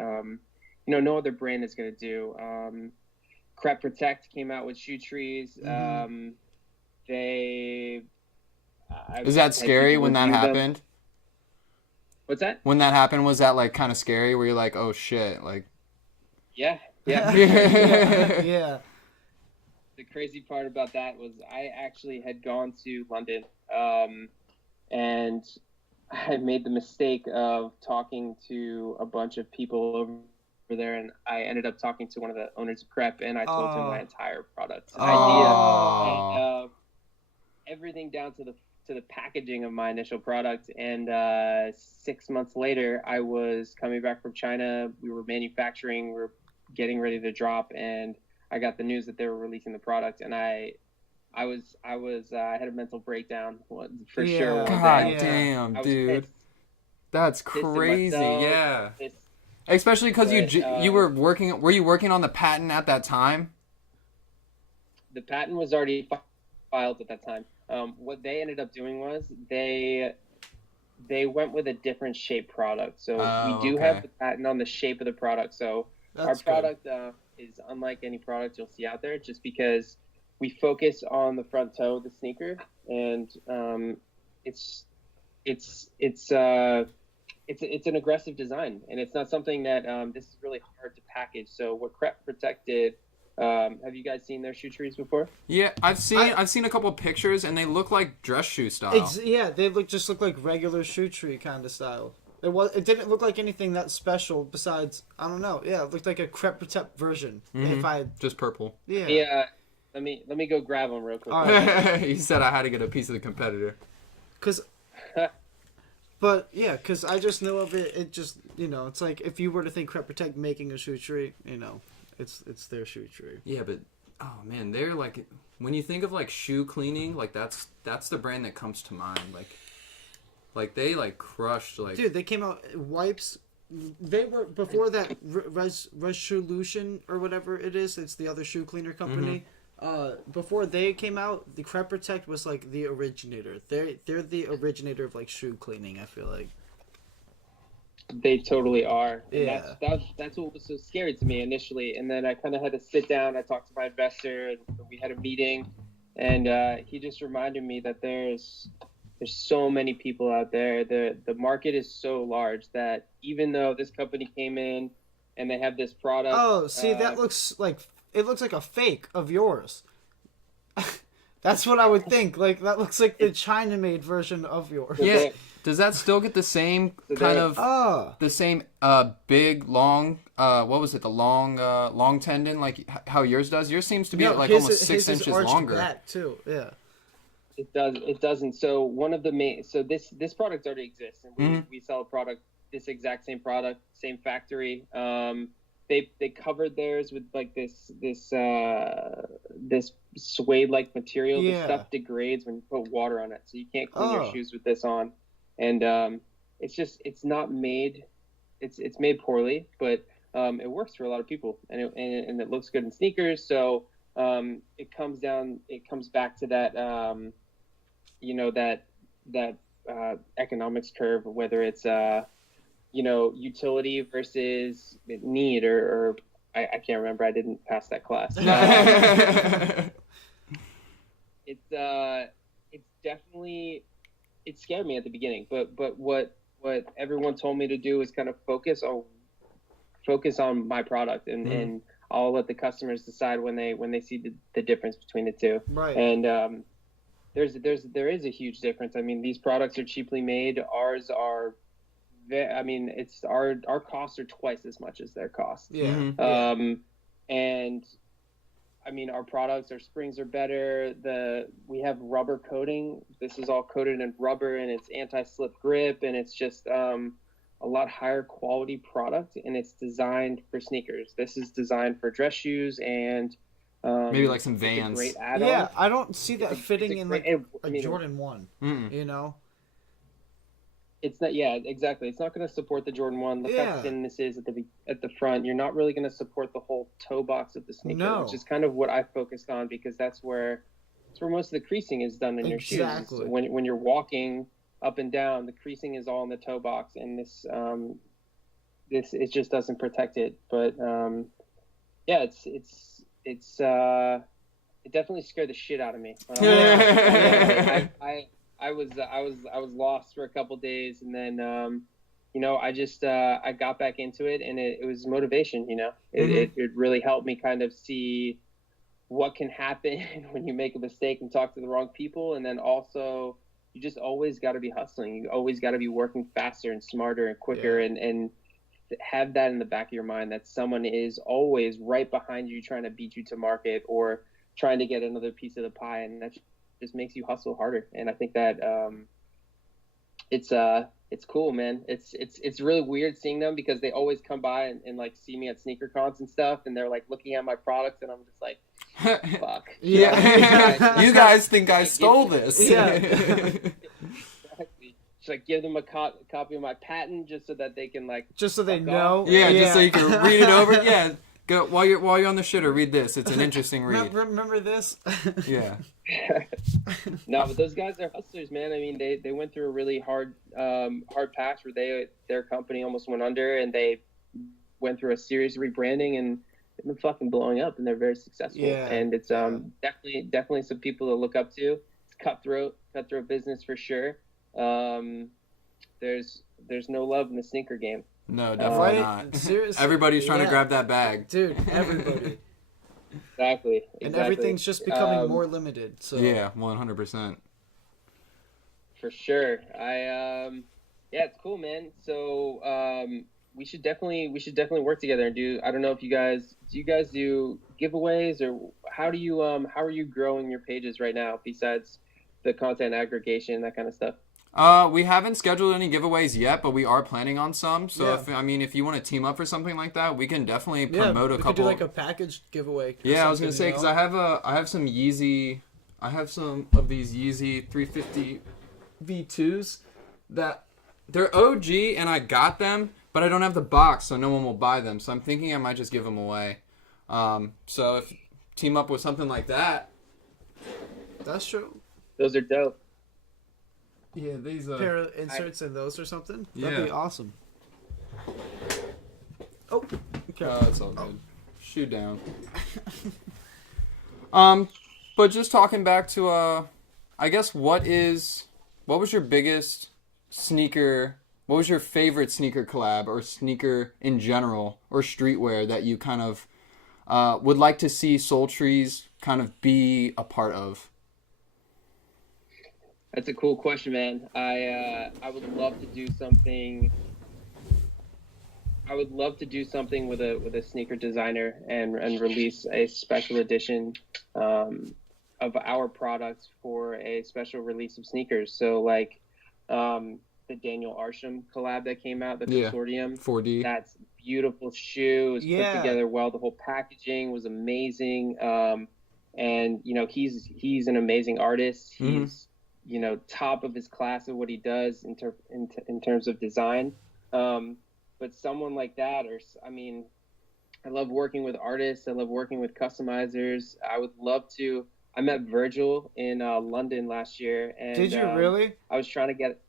no other brand is going to do. Crep Protect came out with SoleTrees. Is that scary when that happened? What's that? When that happened, was that like kind of scary? Where you're like, oh shit, like. Yeah. Yeah. The crazy part about that was I actually had gone to London, and I made the mistake of talking to a bunch of people over there, and I ended up talking to one of the owners of Crep, and I told him my entire product idea, and everything down to the packaging of my initial product. And 6 months later, I was coming back from China. We were manufacturing. We were getting ready to drop, and I got the news that they were releasing the product, and I had a mental breakdown for sure. God damn, dude, that's crazy. Yeah, especially because you were working. Were you working on the patent at that time? The patent was already filed at that time. What they ended up doing was they went with a different shape product. So we do have the patent on the shape of the product. So our product is unlike any product you'll see out there, just because we focus on the front toe of the sneaker, and it's an aggressive design, and it's not something that this is really hard to package. So what Crep Protect did. Have you guys seen their SoleTrees before? Yeah, I've seen a couple of pictures, and they look like dress shoe style. They look like regular SoleTree kind of style. It didn't look like anything that special besides, I don't know. Yeah, it looked like a Crep Protect version. Just purple. Yeah. Yeah. Let me go grab them real quick. All right. He said I had to get a piece of the competitor. But yeah, because I just know of it. It just, it's like if you were to think Crep Protect making a SoleTree, it's their SoleTree. Yeah, but oh man, they're like, when you think of like shoe cleaning, like that's the brand that comes to mind. Like they like crushed like. Dude, they came out wipes. They were before that Resolution or whatever it is. It's the other shoe cleaner company. Before they came out, the Crep Protect was like the originator. They're the originator of like shoe cleaning. I feel like. They totally are. And yeah. That's what was so scary to me initially. And then I kind of had to sit down. I talked to my investor, and we had a meeting. And he just reminded me that there's so many people out there. The market is so large that even though this company came in and they have this product. Oh, see, that looks like a fake of yours. That's what I would think. Like, that looks like the China-made version of yours. Yeah. Does that still get the same kind of the same big long what was it, the long tendon like how yours does? Yours seems to be like almost 6 inches longer. Back too. Yeah. It doesn't. So one of the main this product already exists, and we sell a product, this exact same product, same factory. They covered theirs with like this suede like material. Yeah. The stuff degrades when you put water on it, so you can't clean your shoes with this on. And it's not made. It's made poorly, but it works for a lot of people, and it looks good in sneakers. So it comes back to that that economics curve, whether it's utility versus need, or I can't remember. I didn't pass that class. It's definitely, it scared me at the beginning, but what everyone told me to do is kind of focus on my product, and I'll let the customers decide when they see the difference between the two. Right. And there is a huge difference. I mean, these products are cheaply made. Ours are, it's our costs are twice as much as their costs. Yeah. And I mean, our products, our springs are better. We have rubber coating. This is all coated in rubber, and it's anti-slip grip, and it's just a lot higher quality product, and it's designed for sneakers. This is designed for dress shoes and maybe like some Vans. Great add-on. Yeah, I don't see that fitting in like a Jordan 1. You know. It's not. Yeah, exactly. It's not going to support the Jordan 1. Look how thin this is at the front. You're not really going to support the whole toe box of the sneaker, which is kind of what I focused on, because that's where It's where most of the creasing is done in your shoes. Exactly. When you're walking up and down, the creasing is all in the toe box, and this it just doesn't protect it. But yeah, it definitely scared the shit out of me. I was lost for a couple days, and then I got back into it, and it was motivation. It really helped me kind of see what can happen when you make a mistake and talk to the wrong people, and then also you just always got to be hustling. You always got to be working faster and smarter and quicker, and have that in the back of your mind that someone is always right behind you trying to beat you to market or trying to get another piece of the pie, and that just makes you hustle harder. And I think that it's cool, man. It's really weird seeing them because they always come by and like see me at sneaker cons and stuff, and they're like looking at my products, and I'm just like, fuck. Yeah. You guys think I stole this. Yeah. Exactly. Just like give them a copy of my patent just so that they can like. Just so they know. Yeah, just so you can read it over. Yeah. Go while you're on the shitter, read this. It's an interesting read. Remember this? Yeah. No, but those guys are hustlers, man. I mean, they went through a really hard patch where their company almost went under, and they went through a serious rebranding, and they've been fucking blowing up, and they're very successful. Yeah. And it's definitely some people to look up to. It's cutthroat business for sure. There's no love in the sneaker game. No, definitely not. Seriously. Everybody's trying to grab that bag. Dude, everybody. Exactly. And everything's just becoming more limited. So yeah, 100%. For sure. Yeah, it's cool, man. So we should definitely work together and do. I don't know if you guys do giveaways, or how are you growing your pages right now besides the content aggregation, that kind of stuff? We haven't scheduled any giveaways yet, but we are planning on some. So if you want to team up for something like that, we can definitely promote a couple. We could do like a packaged giveaway. Yeah, I was gonna say because I have some of these Yeezy 350 V2s that they're OG, and I got them, but I don't have the box, so no one will buy them. So I'm thinking I might just give them away. So if team up with something like that, that's true. Those are dope. Yeah, these pair of inserts in those or something. That'd be awesome. Oh, okay. It's all good. Shoot down. But just talking back to I guess what was your biggest sneaker? What was your favorite sneaker collab or sneaker in general or streetwear that you kind of would like to see SoleTrees kind of be a part of? That's a cool question, man. I would love to do something. I would love to do something with a sneaker designer and release a special edition of our products for a special release of sneakers. So like the Daniel Arsham collab that came out, the Consortium. 4D. That's beautiful shoe. It was put together well. The whole packaging was amazing. And he's an amazing artist. He's top of his class of what he does in terms of design. But someone like that, I love working with artists. I love working with customizers. I would love to. I met Virgil in London last year, and did you really? I was trying to get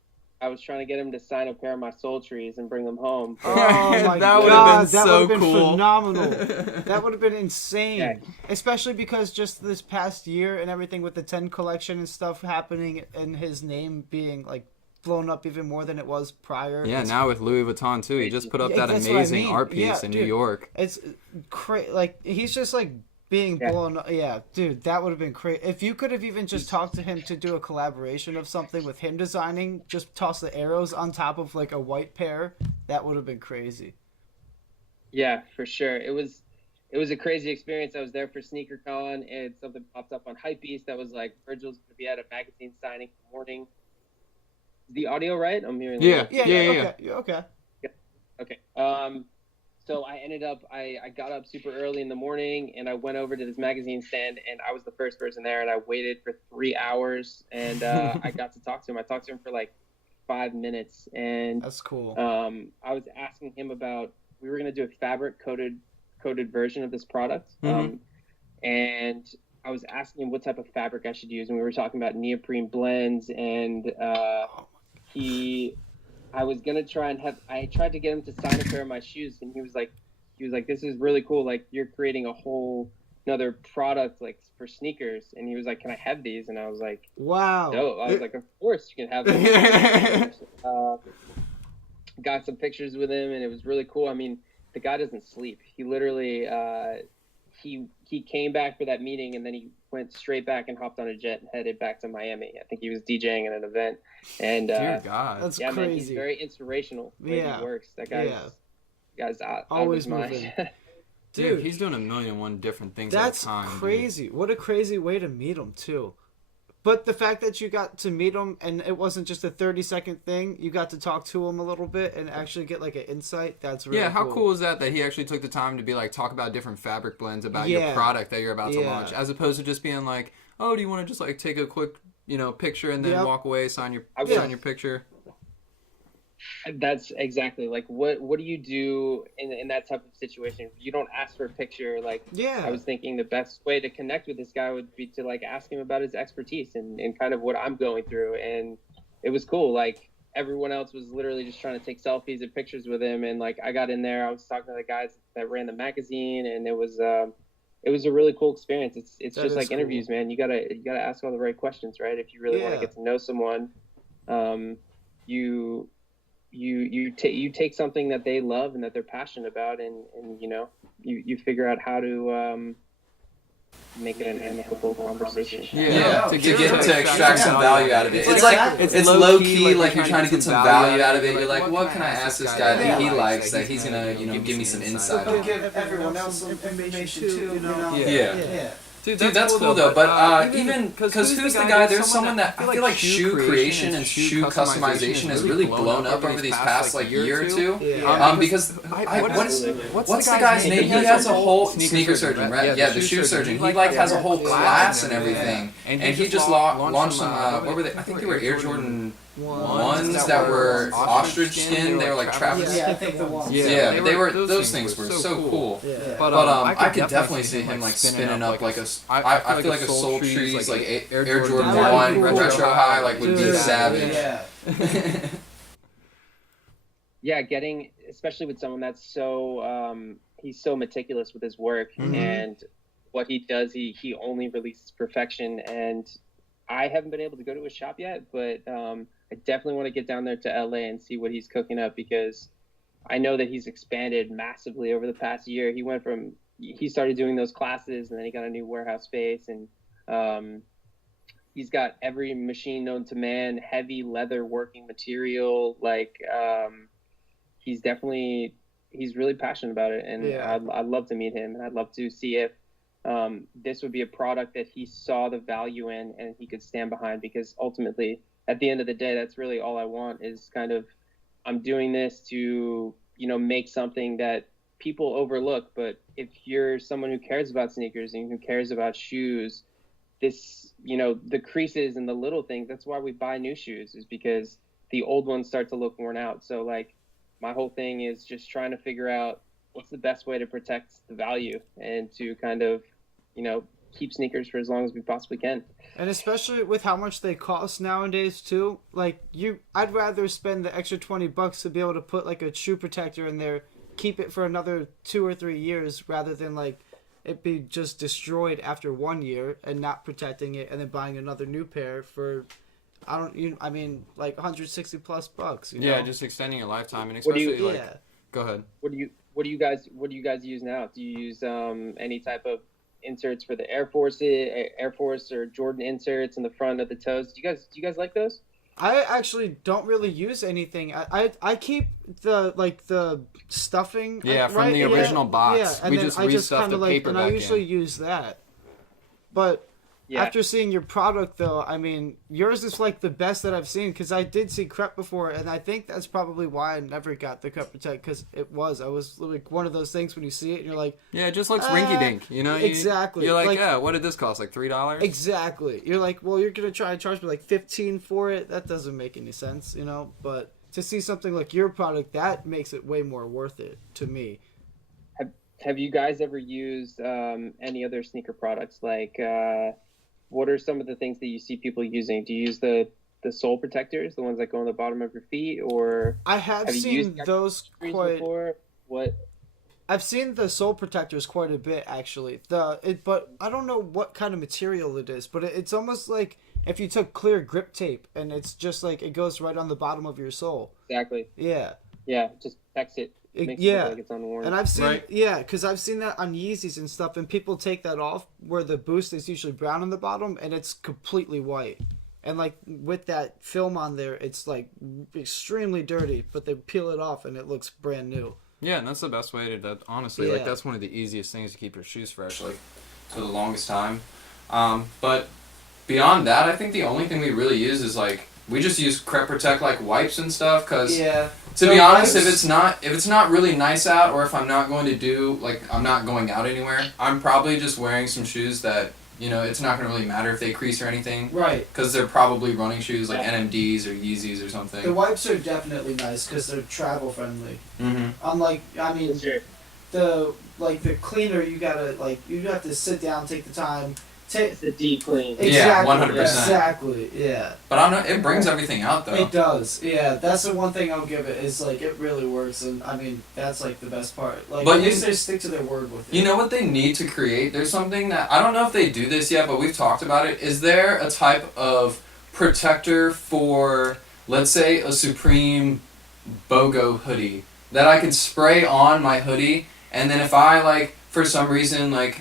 him to sign a pair of my SoleTrees and bring them home. Oh my that god, would have been that so would have been cool. phenomenal. That would have been insane. Yeah. Especially because just this past year and everything with the 10 collection and stuff happening and his name being like blown up even more than it was prior. Yeah, now with Louis Vuitton too. He just put up that amazing art piece in New York. It's crazy. Like he's just like being blown up. Yeah, dude, that would have been crazy. If you could have even just talked to him to do a collaboration of something with him designing, just toss the arrows on top of like a white pair, that would have been crazy. Yeah, for sure. It was a crazy experience. I was there for SneakerCon, and something popped up on HypeNaysh that was like, Virgil's going to be at a magazine signing in the morning. Is the audio right? I'm hearing Yeah. Okay. Okay. So I ended up, I got up super early in the morning, and I went over to this magazine stand, and I was the first person there, and I waited for 3 hours, and I got to talk to him. I talked to him for like 5 minutes, and that's cool. I was asking him about, we were going to do a fabric coated version of this product. And I was asking him what type of fabric I should use, and we were talking about neoprene blends, and I was gonna I tried to get him to sign a pair of my shoes, and he was like, this is really cool. Like, you're creating a whole another product like for sneakers. And he was like, can I have these? And I was like, wow. No. I was like, of course you can have them. Got some pictures with him, and it was really cool. I mean, the guy doesn't sleep. He literally, he came back for that meeting, and then he went straight back and hopped on a jet and headed back to Miami. I think he was DJing at an event. And dear God, that's crazy. Man, he's very inspirational. The way he works. That guy's out always of his moving. mind. Dude, he's doing 1,000,001 different things that's at a time. Crazy. Dude. What a crazy way to meet him too. But the fact that you got to meet him and it wasn't just a 30-second thing, you got to talk to him a little bit and actually get like an insight. That's really how cool is that he actually took the time to be like, talk about different fabric blends, about your product that you're about to launch, as opposed to just being like, oh, do you want to just like take a quick, picture and then walk away, sign your picture. That's exactly like what do you do in that type of situation? You don't ask for a picture. Like, I was thinking the best way to connect with this guy would be to like ask him about his expertise and kind of what I'm going through. And it was cool. Like, everyone else was literally just trying to take selfies and pictures with him. And like, I got in there, I was talking to the guys that ran the magazine, and it was a really cool experience. It's just like interviews, man. You gotta ask all the right questions, right? If you really want to get to know someone, you take something that they love and that they're passionate about, and you figure out how to make it an amicable conversation. To extract some value out of it. It's low key, like you're trying to get some value out of it. You're like, what can I ask this guy that he likes, that he's gonna give me some insight on? Give everyone else some information too. Dude, that's cool though. But even because who's the guy? There's someone that I feel like shoe creation and shoe customization has really blown up over these past like year or two. Because what's the guy's name? He has a whole sneaker surgeon, right? Yeah, the shoe surgeon. He like has a whole class and everything. And he just launched some. What were they? I think they were Air Jordan ones that were ostrich skin. They were like Travis. Yeah, I think the ones. Yeah, they were. Those things were so cool. But I could definitely see him like spinning up like a. I feel like a SoleTrees like Air Jordan 1 retro high like would be savage. Yeah, getting, especially with someone that's so he's so meticulous with his work, and what he does, he only releases perfection. And I haven't been able to go to his shop yet, but I definitely want to get down there to LA and see what he's cooking up, because I know that he's expanded massively over the past year. He started doing those classes, and then he got a new warehouse space, and he's got every machine known to man, heavy leather working material. Like, he's really passionate about it, and I'd love to meet him, and I'd love to see if this would be a product that he saw the value in and he could stand behind, because ultimately, at the end of the day, that's really all I want is kind of, I'm doing this to, make something that people overlook. But if you're someone who cares about sneakers and who cares about shoes, this, the creases and the little things, that's why we buy new shoes, is because the old ones start to look worn out. So like, my whole thing is just trying to figure out what's the best way to protect the value and to kind of, keep sneakers for as long as we possibly can. And especially with how much they cost nowadays too. Like, I'd rather spend the extra $20 to be able to put like a shoe protector in there, keep it for another 2 or 3 years, rather than like it be just destroyed after 1 year and not protecting it, and then buying another new pair for like $160+. Yeah, just extending a lifetime, and especially go ahead. What do you guys use now? Do you use any type of inserts for the Air Force or Jordan inserts in the front of the toes? Do you guys like those? I actually don't really use anything. I keep the stuffing. From the original box. Yeah, and we then just I just restuffed kind the of paper and back I usually in. use that. But after seeing your product, though, I mean, yours is like the best that I've seen, because I did see Crep before, and I think that's probably why I never got the Crep Protect, because I was like one of those things when you see it and you're like, yeah, it just looks rinky-dink, exactly. You're like, yeah, what did this cost, like $3? Exactly. You're like, well, you're gonna try and charge me like $15 for it. That doesn't make any sense, But to see something like your product, that makes it way more worth it to me. have you guys ever used any other sneaker products? Like, what are some of the things that you see people using? Do you use the sole protectors, the ones that go on the bottom of your feet, or I have you seen used those quite. before? What? I've seen the sole protectors quite a bit actually. But I don't know what kind of material it is. But it's almost like if you took clear grip tape and it's just like it goes right on the bottom of your sole. Exactly. Yeah. Yeah, just protects it. Makes it Yeah. look like it's unworn. And I've seen, Right. because I've seen that on Yeezys and stuff, and people take that off where the boost is usually brown on the bottom, and it's completely white. And like with that film on there, it's like extremely dirty, but they peel it off and it looks brand new. Yeah, and that's the best way to do that. Honestly, Yeah. like that's one of the easiest things to keep your shoes fresh, like for the longest time. But beyond that, I think the only thing we really use is like we just use Crep Protect like wipes and stuff. Cause to be honest, if it's not really nice out, or if I'm not going to do like I'm not going out anywhere, I'm probably just wearing some shoes that. It's not going to really matter if they crease or anything. Right. Because they're probably running shoes like NMDs or Yeezys or something. The wipes are definitely nice because they're travel friendly. Mm-hmm. Unlike, I mean, Sure. the cleaner, you have to sit down, take the time. It's a deep clean. Yeah, 100%. Exactly, yeah. But I don't know, it brings everything out though. It does, yeah. That's the one thing I'll give it is like it really works, and I mean that's like the best part. Like But at least they stick to their word with it. You know what they need to create? There's something that I don't know if they do this yet, but we've talked about it. Is there a type of protector for, let's say, a Supreme BOGO hoodie that I could spray on my hoodie, and then if I like for some reason like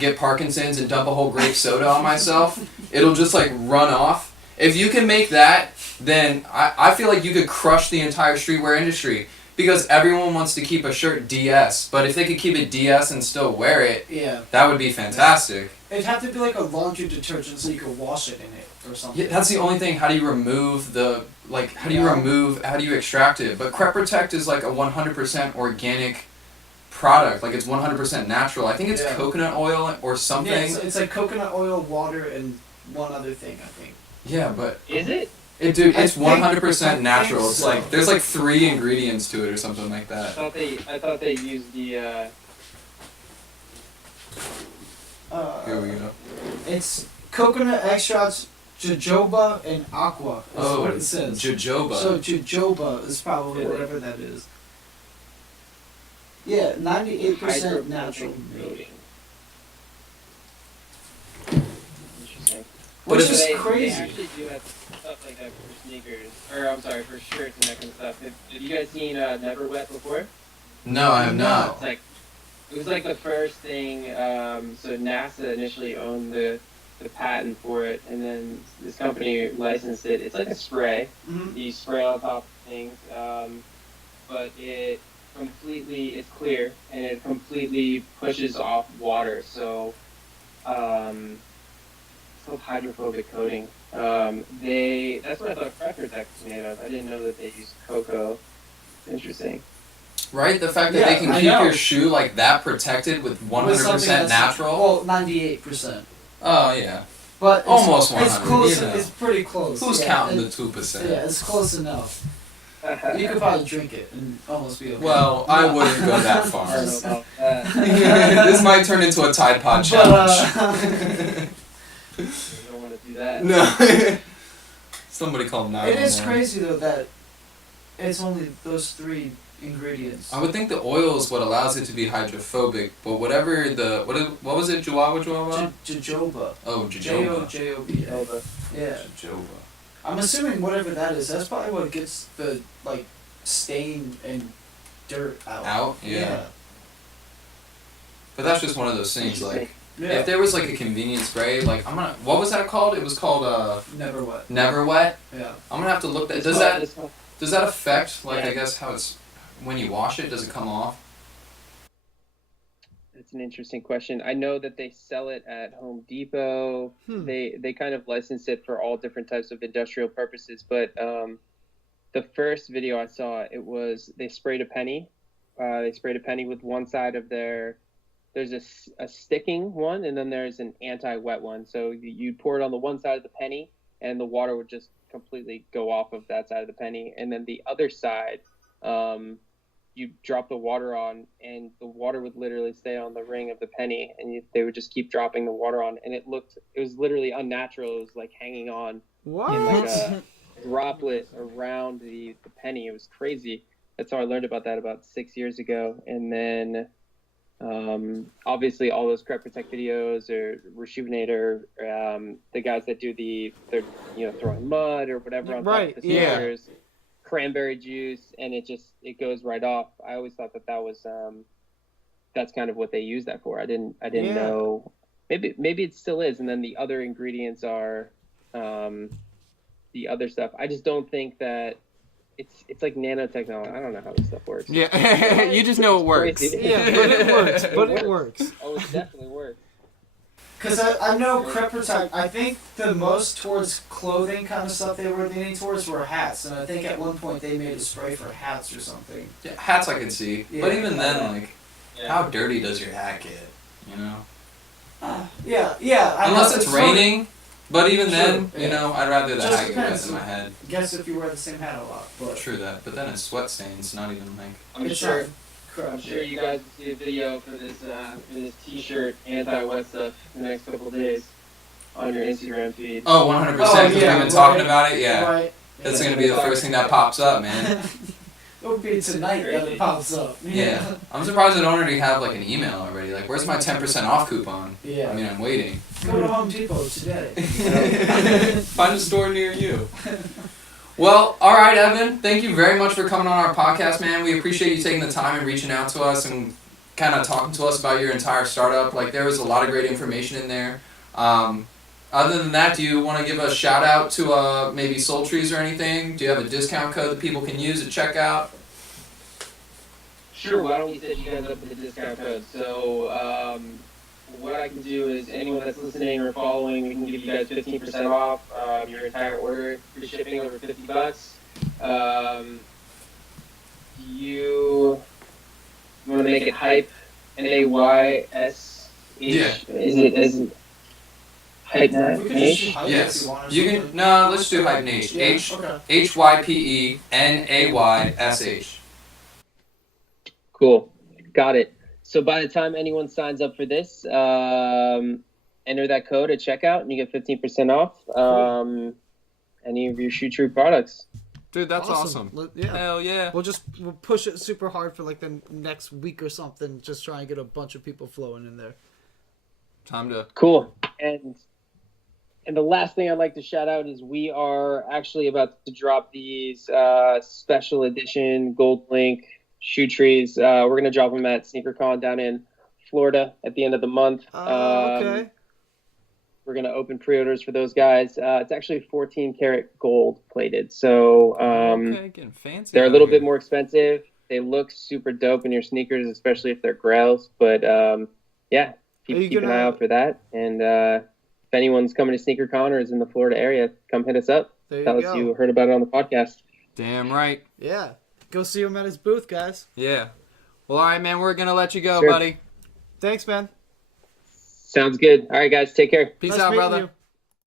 get Parkinson's and dump a whole grape soda on myself, it'll just like run off. If you can make that, then I feel like you could crush the entire streetwear industry because everyone wants to keep a shirt DS, but if they could keep it DS and still wear it, Yeah. that would be fantastic. It'd have to be like a laundry detergent so you could wash it in it or something. Yeah, that's the only thing. How do you remove how do you extract it? But Crep Protect is like a 100% organic product, like it's 100% natural. I think it's coconut oil or something. Yeah, it's like coconut oil, water, and one other thing, I think. Yeah, but Is it? Dude, it's I think- 100% natural. It's so. like there's like 3 ingredients to it or something like I that. thought they used the. Here we go. It's coconut extracts, jojoba, and aqua. Is what it says. Jojoba. So jojoba is probably whatever that is. Yeah, 98% natural. Interesting. Which But is They crazy. actually do have stuff like that for sneakers, or I'm sorry, for shirts and that kind of stuff. Have you guys seen Never Wet before? No, I have not. It's like it was like the first thing. So NASA initially owned the patent for it, and then this company licensed it. It's like a spray. Mhm. You spray on top of things, but it's clear and it completely pushes off water. So it's called hydrophobic coating. That's what I thought Crep Protect was made of. I didn't know that they used cocoa. Interesting. Right? The fact that they can I keep know. your shoe like that protected with 100% natural. Well, 98%. Oh yeah. But it's, Almost It's 100, close. you know. It's pretty close. Who's yeah, counting it- the 2%? Yeah, it's close enough. You could probably drink it and almost be okay. Well, I wouldn't go that I far. don't know about that. This might turn into a Tide Pod But, challenge. You don't want to do that. No. Somebody called 911. it is crazy though that it's only those 3 ingredients. I would think the oil is what allows it to be hydrophobic, but whatever what was it? Jojoba? Jojoba. Oh, jojoba. Jojoba. Yeah. Jojoba. I'm assuming whatever that is, that's probably what gets the like stain and dirt out. Out? Yeah. But that's just one of those things. Like, Yeah. if there was like a convenience spray, like what was that called? It was called Never wet. Never Wet. Yeah. I'm gonna have to look that. Does that affect like I guess how it's when you wash it? Does it come off? That's an interesting question. I know that they sell it at Home Depot. They kind of license it for all different types of industrial purposes. But the first video I saw, they sprayed a penny. They sprayed a penny with one side of there's a sticking one, and then there's an anti-wet one. So you'd pour it on the one side of the penny, and the water would just completely go off of that side of the penny. And then the other side, you drop the water on, and the water would literally stay on the ring of the penny, and they would just keep dropping the water on, and it was literally unnatural. It was like hanging on What? in like a droplet around the penny. It was crazy. That's how I learned about that about 6 years ago. And then obviously all those Crep Protect videos or Rejuvenator, the guys that do they're throwing mud or whatever on top of the sneakers, cranberry juice, and it goes right off. I always thought that was that's kind of what they use that for. I didn't know. Maybe it still is. And then the other ingredients are the other stuff. I just don't think that it's like nanotechnology. I don't know how this stuff works. Yeah, you just know it works. Yeah, but it works. But it works. Oh, it definitely works. Because I know Crep Protect, I think the most towards clothing kind of stuff they were leaning towards were hats. And I think at one point they made a spray for hats or something. Yeah, hats I can see. Yeah. But even then, like, how dirty does your hat get? You know? Yeah. Unless it's raining. But even True, then, yeah. I'd rather the Just hat get wet depends. than my head. Guess if you wear the same hat a lot. But True that. But then it's sweat stains, not even like... I'm sure you guys will see a video for this T-shirt anti-wet stuff in the next couple of days on your Instagram feed. Oh, 100%, because we've been talking about it, yeah. Right. That's going to be the first thing that pops up, man. It would be tonight that it pops up. Yeah. I'm surprised I don't already have, like, an email already. Like, where's my 10% off coupon? Yeah. I mean, I'm waiting. Go to Home Depot today. Find a store near you. Well, all right, Evan. Thank you very much for coming on our podcast, man. We appreciate you taking the time and reaching out to us and kind of talking to us about your entire startup. Like, there was a lot of great information in there. Other than that, do you want to give a shout out to maybe SoleTrees or anything? Do you have a discount code that people can use at checkout? Sure, why don't we set you guys up with a discount code? So what I can do is anyone that's listening or following, we can give you guys 15% off your entire order. Free shipping over $50. You want to make it Hype, NaySh? Yeah. Is it HypeNaysh? Yes. You can. No, let's do HypeNaysh. HYPENAYSH. Cool. Got it. So by the time anyone signs up for this, enter that code at checkout and you get 15% off any of your Shoe Tree products. Dude, that's awesome. Yeah. Hell yeah. We'll push it super hard for like the next week or something. Just try and get a bunch of people flowing in there. Time to... Cool. And the last thing I'd like to shout out is we are actually about to drop these special edition Gold Link Shoe Trees. We're going to drop them at SneakerCon down in Florida at the end of the month. Okay. We're going to open pre-orders for those guys. It's actually 14 karat gold plated. So okay, getting fancy. they're a little bit more expensive. They look super dope in your sneakers, especially if they're grails. But yeah, keep an eye out for that. And if anyone's coming to SneakerCon or is in the Florida area, come hit us up. Tell us you heard about it on the podcast. Damn right. Yeah. Go see him at his booth, guys. Yeah. Well, all right, man. We're going to let you go, Sure. buddy. Thanks, man. Sounds good. All right, guys. Take care. Peace Nice out, meeting brother. you.